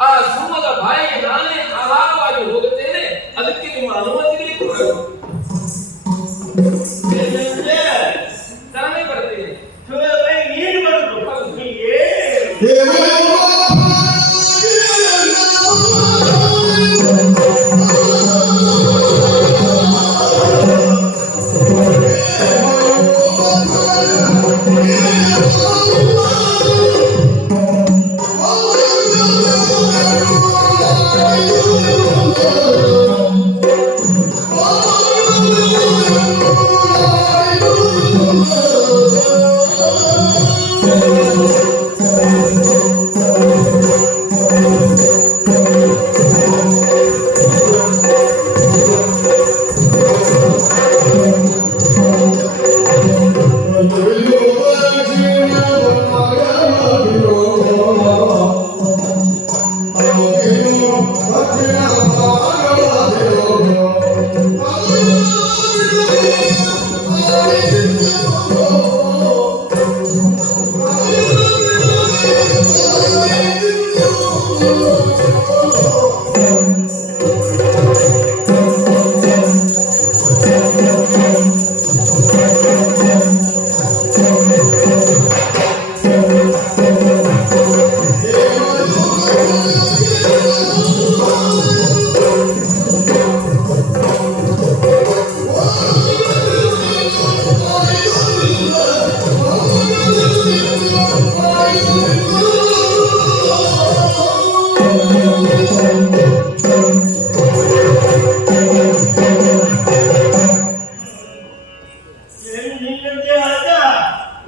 ಆ ಸಿಂಹದ ಬಾಯಿಗೆ ನಾನೇ ಆಹಾರವಾಗಿ ಹೋಗುತ್ತೇನೆ, ಅದಕ್ಕೆ ನಿಮ್ಮ ಅನುಮತಿ ಬೇಕು. ನಾನೇ ಬರ್ತೇನೆ. ನೀನು ಬರುದು ಹೀಗೆ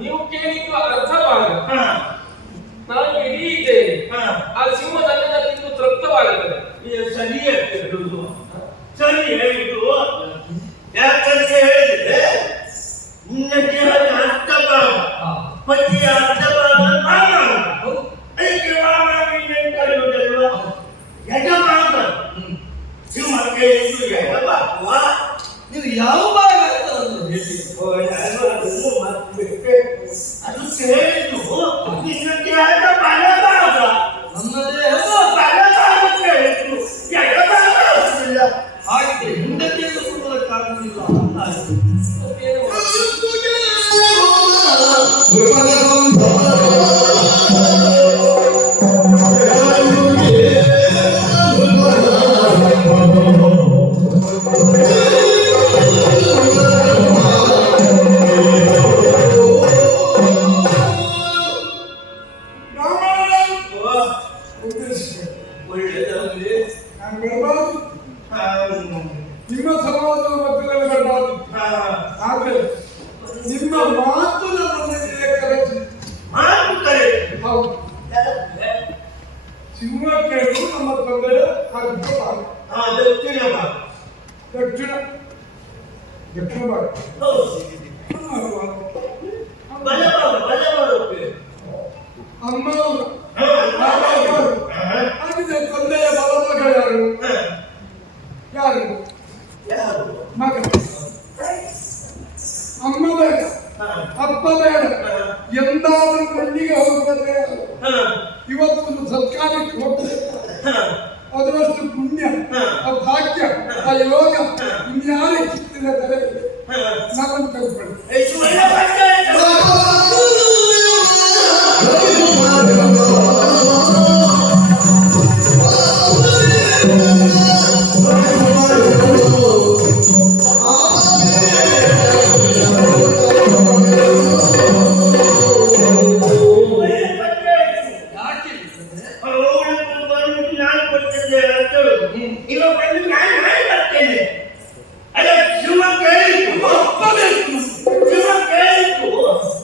ನೀವು ಕೇಳಿದ್ದು ಅರ್ಧ ಭಾಗ, ಹಾ, ನಾನು ಇಡೀ ಇದ್ದೇನೆ. ಹಾ. ಆ ಸಿಂಹದನ್ನ ತಿಂದು ತೃಪ್ತವಾಗುತ್ತದೆ. ಇದು ಸರಿ ಹೇಳ್ತಿರೋದು. ಸರಿ ಹೇಳಿದ್ದು. ಯಾಕಂತ ಹೇಳಿದ್ರೆ ನಿನ್ನ ದೇಹದ ಅರ್ಧ ಭಾಗ ಪತಿಯ ಅರ್ಧ ಭಾಗ ಮಾಮ. ಅದಕ್ಕೆ ಮಾಮ ಕರೆಯುವುದಲ್ವಾ ಯಜಮಾನ. ಸಿಂಹಕ್ಕೆ ಇದು ಯಜಮಾನ. ನೀವು ಯಾವ ಭಾಗ ಅಂತ ನನಗೆ ಹೇಳಿ. ಅದು ಕೇಳಿದ್ದು ನಿನ್ನ ದೇಹದ ಬಲಭಾಗ. ನನ್ನ ದೇಹದ ಬಲಭಾಗ ಕೇಳಿದ್ದು ಯಜಮಾನ ಆಗಿಲ್ಲ. ಹಾಗೆ ಹೆಂಡತಿಯನ್ನು ಕೊಡುವುದಕ್ಕಾಗುವುದಿಲ್ಲ ಅಂತ ಆಯ್ತು. ಮತ್ತೇನು ಮಾಡೋದು? ಒಳ್ಳೆಯದಾಗಲಿ. ನಾನು ಬರಬಾರದು, ನಿಮ್ಮ ಸಮಾಜದ ಮಧ್ಯದಲ್ಲಿ ಬರಬಾರದು. ಆದ್ರೆ ನಿಮ್ಮ ಮಾತು ನನ್ನನ್ನು ಕರೆಸಿ. ಮಾತು ಕರೆ. ಹೌದು, ಸಿಂಹಕ್ಕೆ ನಮ್ಮ ತಂದೆಯ ಅರ್ಧ ಭಾಗ, ದಕ್ಷಿಣ ಭಾಗ. ದಕ್ಷಿಣ ದಕ್ಷಿಣ ಭಾಗ. ಬಲಭಾಗ ಬಲಭಾಗಕ್ಕೆ. ಅಮ್ಮ ಹಾ, ಹಾಗಿದ್ರೆ ತಂದೆಯ ಬಲಭಾಗ ಯಾರು? ಯಾರು? ಯಾರು? ಮಗ. ಅಮ್ಮ ಬೇಡ, ಅಪ್ಪ ಬೇಡ, ಎಂದಾದ್ರೂ ಮಣ್ಣಿಗೆ ಹೋಗ್ತದೆ. ಇವತ್ತೊಂದು ಸತ್ಕಾರಕ್ಕೆ ಹೋಗ್ತದೆ. ಅದರಷ್ಟು ಪುಣ್ಯ, ಆ ಭಾಗ್ಯ, ಆ ಯೋಗ ಇನ್ಯಾರೇ ಚಿತ್ತಿನ ತಲೆ ನಾವನ್ನು ಕಲ್ಪನೆ. ಎಷ್ಟು ಒಳ್ಳೆ ಭಾಗ್ಯ ಆಯ್ತು. ಯಾಕೆ ಅಂತಂದ್ರೆ, ಅವಳು ಬಂದು ನಾನು ಕೊಡ್ತಿದ್ದೆ ಅಂತ ಹೇಳುದು. ಇವಾಗ ಬಂದು ನಾನು ಬರ್ತೇನೆ. ಅಲ್ಲ ಶಿವ ಕೇಳಿದ್ದು ಶಿವ ಕೇಳಿದ್ದು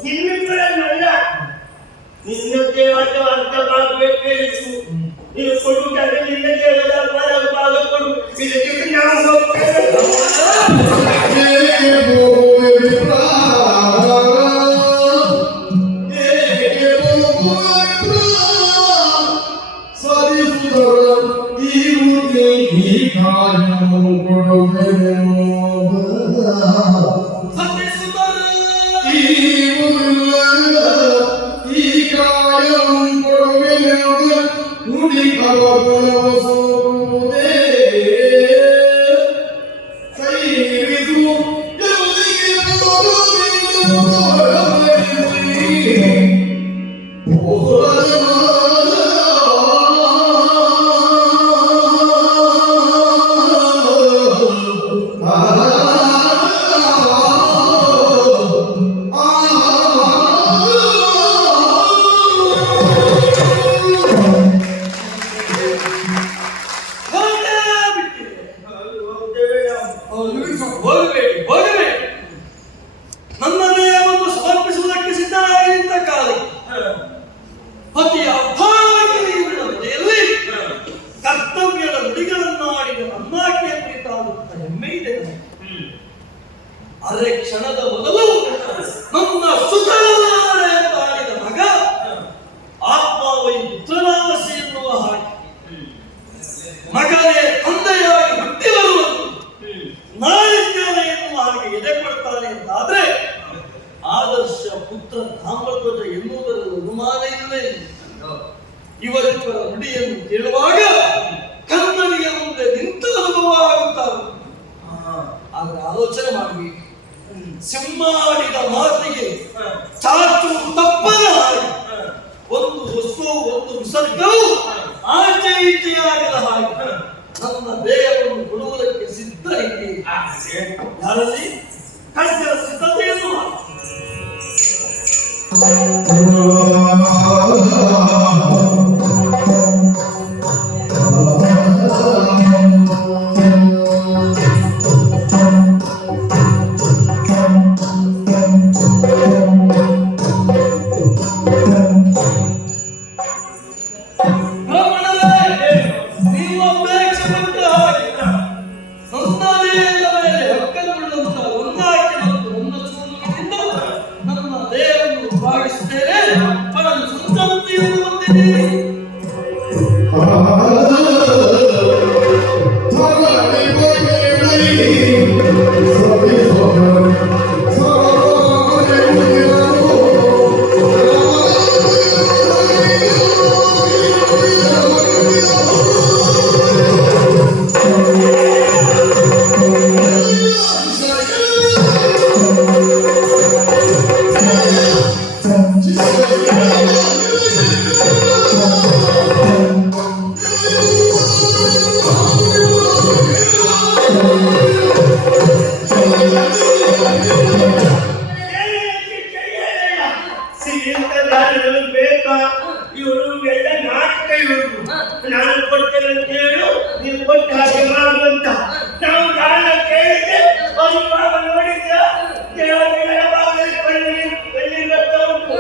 ನಿಮ್ಮಿಬ್ಬರನ್ನಲ್ಲ, ನಿನ್ನ ದೇಹದ ಅರ್ಧ ಭಾಗ ಬೇಕಿತ್ತು. ನೀನು ಕೊಡುವುದಾದ್ರೆ ನಿನ್ನ ದೇಹದ ಭಾಗ ಕೊಡು. ಇದಕ್ಕೆ ನಾವು ಹೋಗ್ತೇವೆ. ಸತ್ಯ ಸುಂದರ ಹೋಗಬೇಡಿ ಹೋಗಬೇಡಿ. ನನ್ನ ದೇಹವನ್ನು ಸಮರ್ಪಿಸುವುದಕ್ಕೆ ಸಿದ್ಧರಾಗಿದ್ದ ಕಾಲಕ್ಕೆ ಪತಿಯ ಭಾಗದಲ್ಲಿ ಕರ್ತವ್ಯದ ನುಡಿಗಳನ್ನಾಡಿದ ನನ್ನಾಕೆಯ ಕುರಿತಾದಂತ ಹೆಮ್ಮೆ ಇದೆ. ಅರೆ ಕ್ಷಣದ ಮೊದಲು ನನ್ನ ಸುಖಾಡಿದ ಮಗ ಆತ್ಮಾವೈ ಪುತ್ರನಾಮಸಿ ಎನ್ನುವ ಹಾಗೆ ಮಗನೇ ತಂದೆಯಾಗಿ ಹುಟ್ಟಿ ಬರುವುದು ನಾಳಿದ್ದೇನೆ ಎನ್ನುವ ಹಾಗೆ ಎದೆ ಕೊಡ್ತಾನೆ ಅಂತಾದ್ರೆ ಆದರ್ಶ ಪುತ್ರ ತಾಮ್ರಧ್ವಜ ಎನ್ನುವುದರಲ್ಲಿ ಅನುಮಾನ ಇಲ್ಲವೇ ಇಲ್ಲ. ಇವರಿಬ್ಬರ ನುಡಿಯನ್ನು ಕೇಳುವಾಗ ಕನ್ನಡಿಗೆ ಮುಂದೆ ನಿಂತ ಅನುಭವ ಆಗುತ್ತಾರೆ. ಆದ್ರೆ ಆಲೋಚನೆ ಮಾಡಬೇಕು, ಸಿಂಹಾಡಿದ ಮಾತಿಗೆ ಚಾಚು ತಪ್ಪದ ಹಾಗೆ ಒಂದು ಹೊಸವು ಒಂದು ವಿಸರ್ಗವು ಆಚೆ ಈಚೆಯಾಗದ ಹಾಗೆ ನನ್ನ ದೇಹವನ್ನು ಕೊಡುವುದಕ್ಕೆ ಸಿದ್ಧ ಇದ್ದೇನೆ. ಯಾರಲ್ಲಿ ಕಷ್ಟದ ಸಿದ್ಧತೆಯನ್ನು ಮಾಡಿ. ಹಾಕಿಸ್ತೇನೆ. ಅವನು ಸಂತೃಪ್ತಿಯನ್ನು ಹೊಂದಿದೆ. ಬೇಕಾ ಇವರು ಎಲ್ಲ ನಾಟಕ ಇವರು. ನಾನು ಕೊಡ್ತೇನೆ ಅಂತ ಹೇಳು, ನೀವು ಕೊಟ್ಟ ಹಾಗೆ ಮಾಡುವಂತ. ನಾವು ದಾನ ಕೇಳಿದ್ರೆ ಅವ್ರು ಇವಾಗ ನೋಡಿದ್ರ ದೇವರ ಭಾಗದಲ್ಲಿ ಕಣ್ಣೀರು ಬರ್ತಾ ಉಂಟು.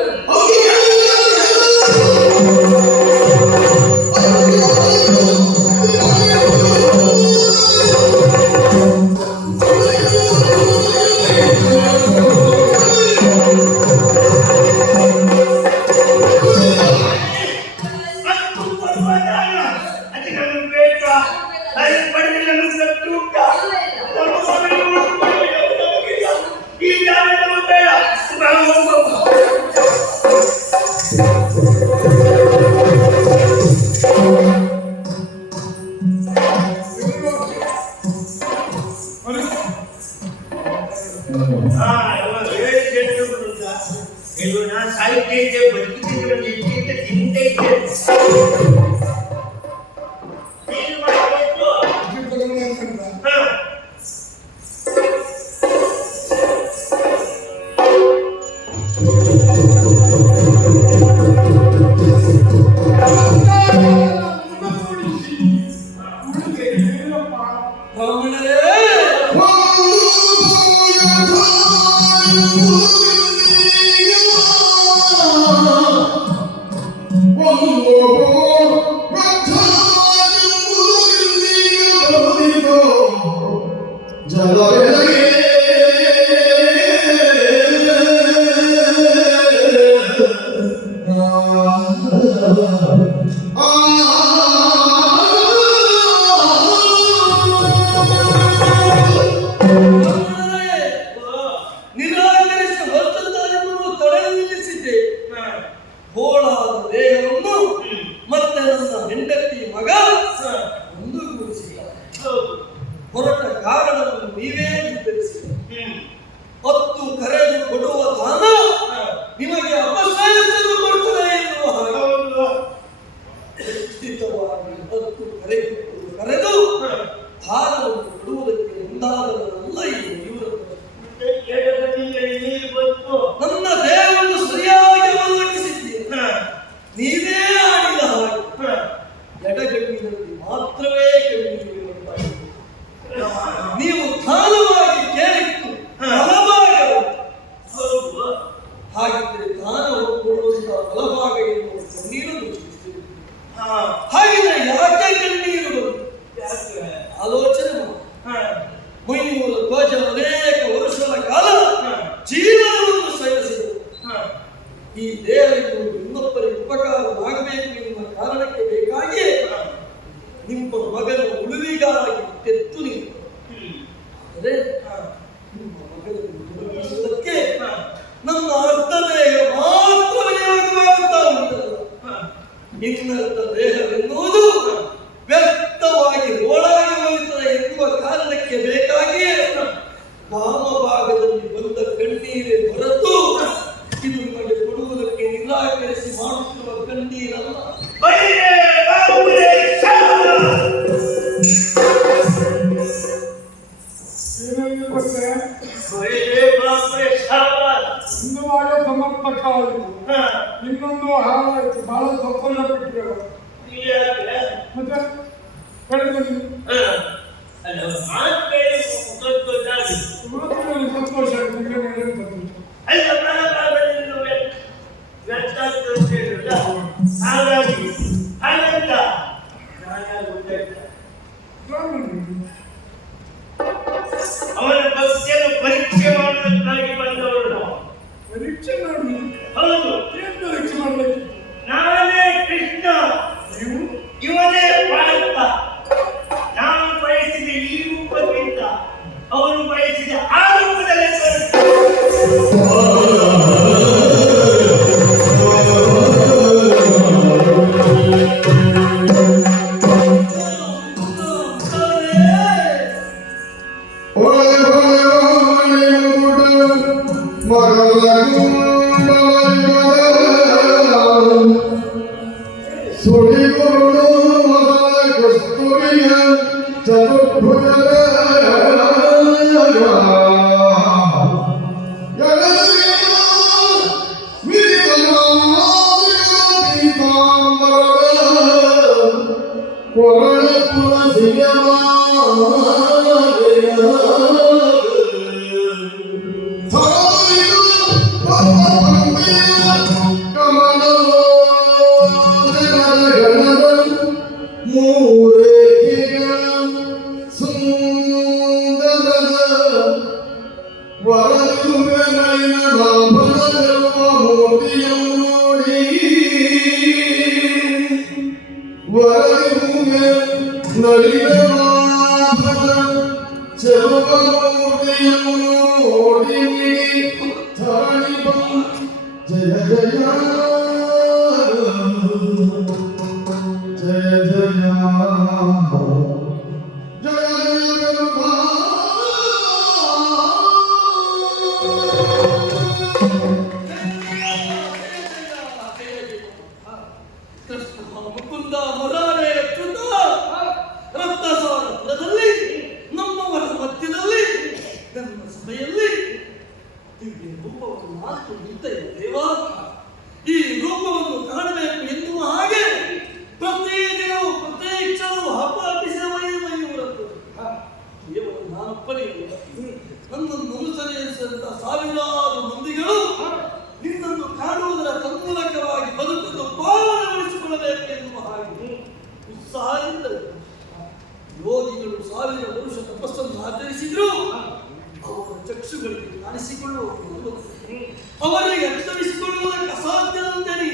ಸಾಹಿತ್ಯ ಬದುಕಿದ್ರೆ ತಿಂತೈತೆ ನಿರಾಕರಿಸಿ ಹೊರತಂತಾರೆಂಬುದು ತಡೆದು ನಿಲ್ಲಿಸಿದ್ದೆ. ಹೋಳಾದ ದೇಹವನ್ನು ಮತ್ತೆ ನನ್ನ ಹೆಂಡತಿ ಮಗ ಒಂದುಗೂಡಿಸಿದ್ದಾರೆ. ಹೊರಟ ಕಾರಣವನ್ನು ನೀವೇ ನಿರ್ಧರಿಸಿದೆ. ಹೊತ್ತು ಕರೆದು ಕೊಡುವ ದಾನ ನಿಮಗೆ ಅಪಶ್ರಯಸ್ಸನ್ನು ಕೊಡುತ್ತದೆ ಎನ್ನುವ ಹಾಗೆ ನಿಶ್ಚಿತವಾಗಿ ಹೊತ್ತು ಕರೆದು ದಾನವನ್ನು ಕೊಡುವುದಕ್ಕೆ ಮುಂದಾದವರಲ್ಲ ಇವರು. ನನ್ನ ದೇಹವನ್ನು ಸರಿಯಾಗಿ ಅವಲೋಕಿಸಿದ್ದೀರಿ. ನೀವೇ ಆಡಿದ ಹಾಗೆ ಎಡಗಣ್ಣಿನಲ್ಲಿ ಮಾತ್ರವೇ ಕಣ್ಣಿರುವಂತಾಗಿದೆ. ನೀವು ದಾನವಾಗಿ ಕೇಳಿತ್ತು ಬಲಭಾಗ, ಹಾಗಿದ್ರೆ ದಾನವನ್ನು ಕೊಡುವಂತಹ ಬಲಭಾಗ ಎನ್ನುವ ಕಣ್ಣೀರು ಮುಚ್ಚಿಸ್ತೀರಿ. ಹಾಗಿದ್ರೆ ಯಾಕೆ ಕಣ್ಣೀರು ಆಲೋಚನೆ ಮಾಡಿ. ಮೈಯೂರ ಧ್ವಜ ಅನೇಕ ವರ್ಷಗಳ ಕಾಲ ಜೀವನವನ್ನು ಸಹಿಸಿದರು. ಈ ದೇಹ ಇನ್ನೊಬ್ಬರಿಗೆ ಉಪಕಾರವಾಗಬೇಕು ಎನ್ನುವ ಕಾರಣಕ್ಕೆ ಬೇಕಾಗಿ ನಿಮ್ಮ ಮಗನ ಉಳಿವಿಗಾಗಿ ತೆತ್ತು ನೀವು. ಆದರೆ ನಿಮ್ಮ ಮಗನನ್ನು ಗುಣಪಡಿಸುವುದಕ್ಕೆ ನನ್ನ ಅರ್ಧ ದೇಹ ಮಾತ್ರ ವಿನಿಯೋಗವಾಗುತ್ತಾ ಉಂಟಲ್ಲ. ಇನ್ನರ್ಥ ದೇಹವೆನ್ನುವುದು ವ್ಯಕ್ತವಾಗಿ ಹೋಳಾಗಿ ಹೋಗುತ್ತದೆ ಎನ್ನುವ ಕಾರಣಕ್ಕೆ ಬೇಕಾಗಿಯೇ ವಾಮಭಾಗದಲ್ಲಿ ಬಂದ ಕಣ್ಣೀರೇ ಹೊರತು ಇದು ನಿಮಗೆ ಕೊಡುವುದಕ್ಕೆ ನಿರಾಕರಿಸಿ ಮಾಡುತ್ತಿರುವ ಕಣ್ಣೀರಲ್ಲ. ಒಂದು ಮಾಡಿ ಸಮರ್ಪಕ ಆಯಿತು, ಇನ್ನೊಂದು ಹಾಳಾಯಿತು. ಬಹಳ ಸಫಲ ಬಿಟ್ಟರು. ಮತ್ತೆ ಕಳೆದಲ್ಲಿ ಸಂತೋಷ ಅವನ ಭಕ್ತಿಯನ್ನು ಪರೀಕ್ಷೆ ಮಾಡುವುದಕ್ಕಾಗಿ ಬಂದವರು. ಪರೀಕ್ಷೆ ಹೌದು, ಏನ್ ನಿರೀಕ್ಷೆ ಮಾಡ್ಬೇಕು? ನಾನೇ ಕೃಷ್ಣ, ಇವನೇ ಪಾರ್ಥ. ನಾನು ಬಯಸಿದ ಈ ರೂಪಕ್ಕಿಂತ ಅವನು ಬಯಸಿದ ಆ ರೂಪದಲ್ಲೇ ಮುಕುಂದ ಮುರಾರೇ ಅಚ್ಯುತ ರತ್ನಸಾರದಲ್ಲಿ ನಮ್ಮವರ ಮಧ್ಯದಲ್ಲಿ ನನ್ನ ಸಭೆಯಲ್ಲಿ ದಿವ್ಯ ರೂಪವನ್ನು ಮಾತು ನಿಂತೆಯ ದೇವ, ಈ ರೂಪವನ್ನು ಕಾಣಬೇಕು ಎನ್ನುವ ಹಾಗೆ ಪ್ರತಿ ದಿನವೂ ಪ್ರತಿ ಕ್ಷಣವೂ ಹಬ್ಬ ಹೊರತು ಕೇವಲ ನಾನೊಬ್ಬನೇ ನನ್ನನ್ನು ಅನುಸರಿಸಿದಂತ ಸಾವಿರಾರು ಮಂದಿಗಳು ನಿನ್ನನ್ನು ಕಾಣುವುದರ ತನ್ಮೂಲಕವಾಗಿ ಬದುಕನ್ನು ಪಾವನಗೊಳಿಸಿಕೊಳ್ಳಬೇಕು ಎನ್ನುವ ಹಾಗೆ ಉತ್ಸಾಹದಿಂದ ಯೋಗಿಗಳು ಸಾವಿರ ವರುಷ ತಪಸ್ಸನ್ನು ಆಚರಿಸಿದ್ರು ಅವರ ಚಕ್ಷುಗಳಿಗೆ ಕಾಣಿಸಿಕೊಳ್ಳುವ ಅವರಿಗೆ ಅರ್ಥವಿಸಿಕೊಳ್ಳುವುದಕ್ಕೆ ಅಸಾಧ್ಯವಂತನಿ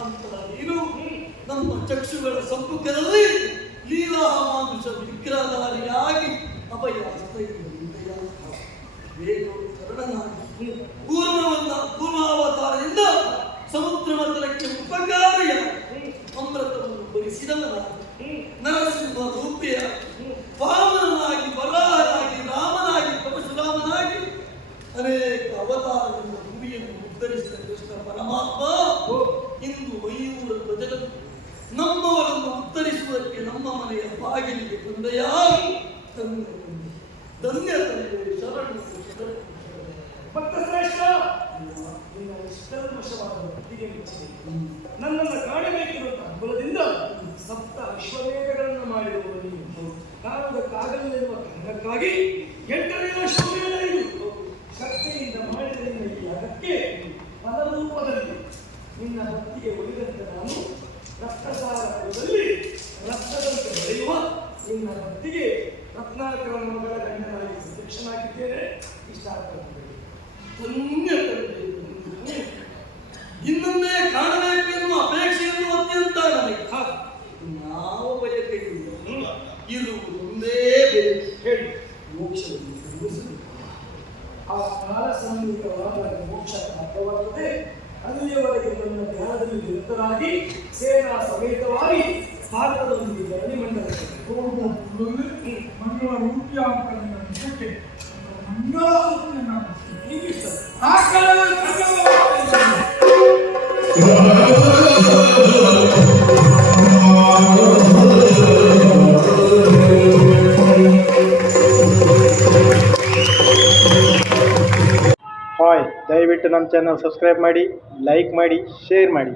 ಅಂತ ನೀನು ನಮ್ಮ ಚಕ್ಷುಗಳ ಸಮ್ಮುಖದಲ್ಲಿ ಲೀಲಾಮಾನುಷ ವಿಗ್ರಹಧಾರಿಯಾಗಿ ಕರಣನಾಗಿ ಪೂರ್ಣಾವತಾರದಿಂದ ಸಮುದ್ರ ಮಂಡಲಕ್ಕೆ ಉಪಕಾರಿಯಾಗಿ ಅಮೃತವನ್ನು ಭರಿಸಿದವನಾಗಿ ನರಸಿಂಹ ರೂಪಿಯ ವಾಮನನಾಗಿ ವರಾಹನಾಗಿ ರಾಮನಾಗಿ ಪರಶುರಾಮನಾಗಿ ಅನೇಕ ಅವತಾರದಿಂದ ಭೂಮಿಯನ್ನು ಉದ್ಧರಿಸಿದ ಕೃಷ್ಣ ಪರಮಾತ್ಮ ಇಂದು ಮಯೂರ ಪ್ರಜೆಗಳು ನಮ್ಮವರನ್ನು ಉತ್ತರಿಸುವುದಕ್ಕೆ ನಮ್ಮ ಮನೆಯ ಬಾಗಿಲಿಗೆ ಬಂದೆಯಾ ತಂದೆ ಧನ್ಯ ತಂದೆ ಶರಣು ಭಕ್ತ ಶ್ರೇಷ್ಠ, ನಿನ್ನ ನಿಷ್ಕಲ್ಮಶವಾದ ಭಕ್ತಿಗೆ ಮೆಚ್ಚಿದೆ. ನನ್ನನ್ನು ಕಾಣಬೇಕಿರುವಂತ ಹಬ್ಬದಿಂದ ಸಪ್ತ ಅಶ್ವಮೇಧಗಳನ್ನು ಮಾಡಿರುವ ನೀನು ಕಾಣುವುದಕ್ಕಾಗಲಿರುವ ಕಾರಣಕ್ಕಾಗಿ 8ನೇ ಅಶ್ವಮೇಧ ಶಕ್ತಿಯಿಂದ ಮಾಡಿದ ನಿನ್ನ ಈ ಯಾಗಕ್ಕೆ ಫಲರೂಪದಲ್ಲಿ ನಿನ್ನ ಭಕ್ತಿಗೆ ಒಲಿದಂತೆ ನಾನು ರಕ್ತಸಾರದಲ್ಲಿ ರಕ್ತದಂತೆ ಬೆಳೆಯುವ ನಿನ್ನ ಭಕ್ತಿಗೆ ರತ್ನಾಕರ ಮಗಳ ಗಂಡನಾಗಿ ಪ್ರತ್ಯಕ್ಷನಾಗಿದ್ದೇನೆ. ಇಷ್ಟಾರ್ಥವಿದೆ. ಧನ್ಯ ತಂದೆ, ಇನ್ನೊಮ್ಮೆ ಕಾಣಬೇಕು ಎನ್ನುವ ಅಪೇಕ್ಷೆಯನ್ನು ಅತ್ಯಂತ ನನಗೆ ಯಾವ ಬಯಕೆ ಇಲ್ಲ. ಇರುವುದು ಒಂದೇ ಬೇಕು, ಹೇಳಿ. ಮೋಕ್ಷವನ್ನು ತಿಳಿಸಬೇಕು. ಆ ಕಾಲ ಸನ್ನಿಹಿತವಾದ ಮೋಕ್ಷ ಪ್ರಾಪ್ತವಾಗುತ್ತದೆ. ಅಲ್ಲಿಯವರೆಗೆ ನನ್ನ ಧ್ಯಾನದಲ್ಲಿ ನಿರತರಾಗಿ ಸೇನಾ ಸಮೇತವಾಗಿ ಭಾರತದೊಂದಿಗೆ ಧರಣಿ ಮಂಡಲಕ್ಕೆ ಮಂಗಳ ರೂಪಿಯ ಅಂತ ನನ್ನ ವಿಷಯಕ್ಕೆ ಮಂಗಳ ಹೀಗಿಷ್ಟ ಆ ಕಾಲದಲ್ಲಿ ಹಾಯ್, ದಯವಿಟ್ಟು ನಮ್ಮ ಚಾನಲ್ ಸಬ್ಸ್ಕ್ರೈಬ್ ಮಾಡಿ, ಲೈಕ್ ಮಾಡಿ, ಶೇರ್ ಮಾಡಿ.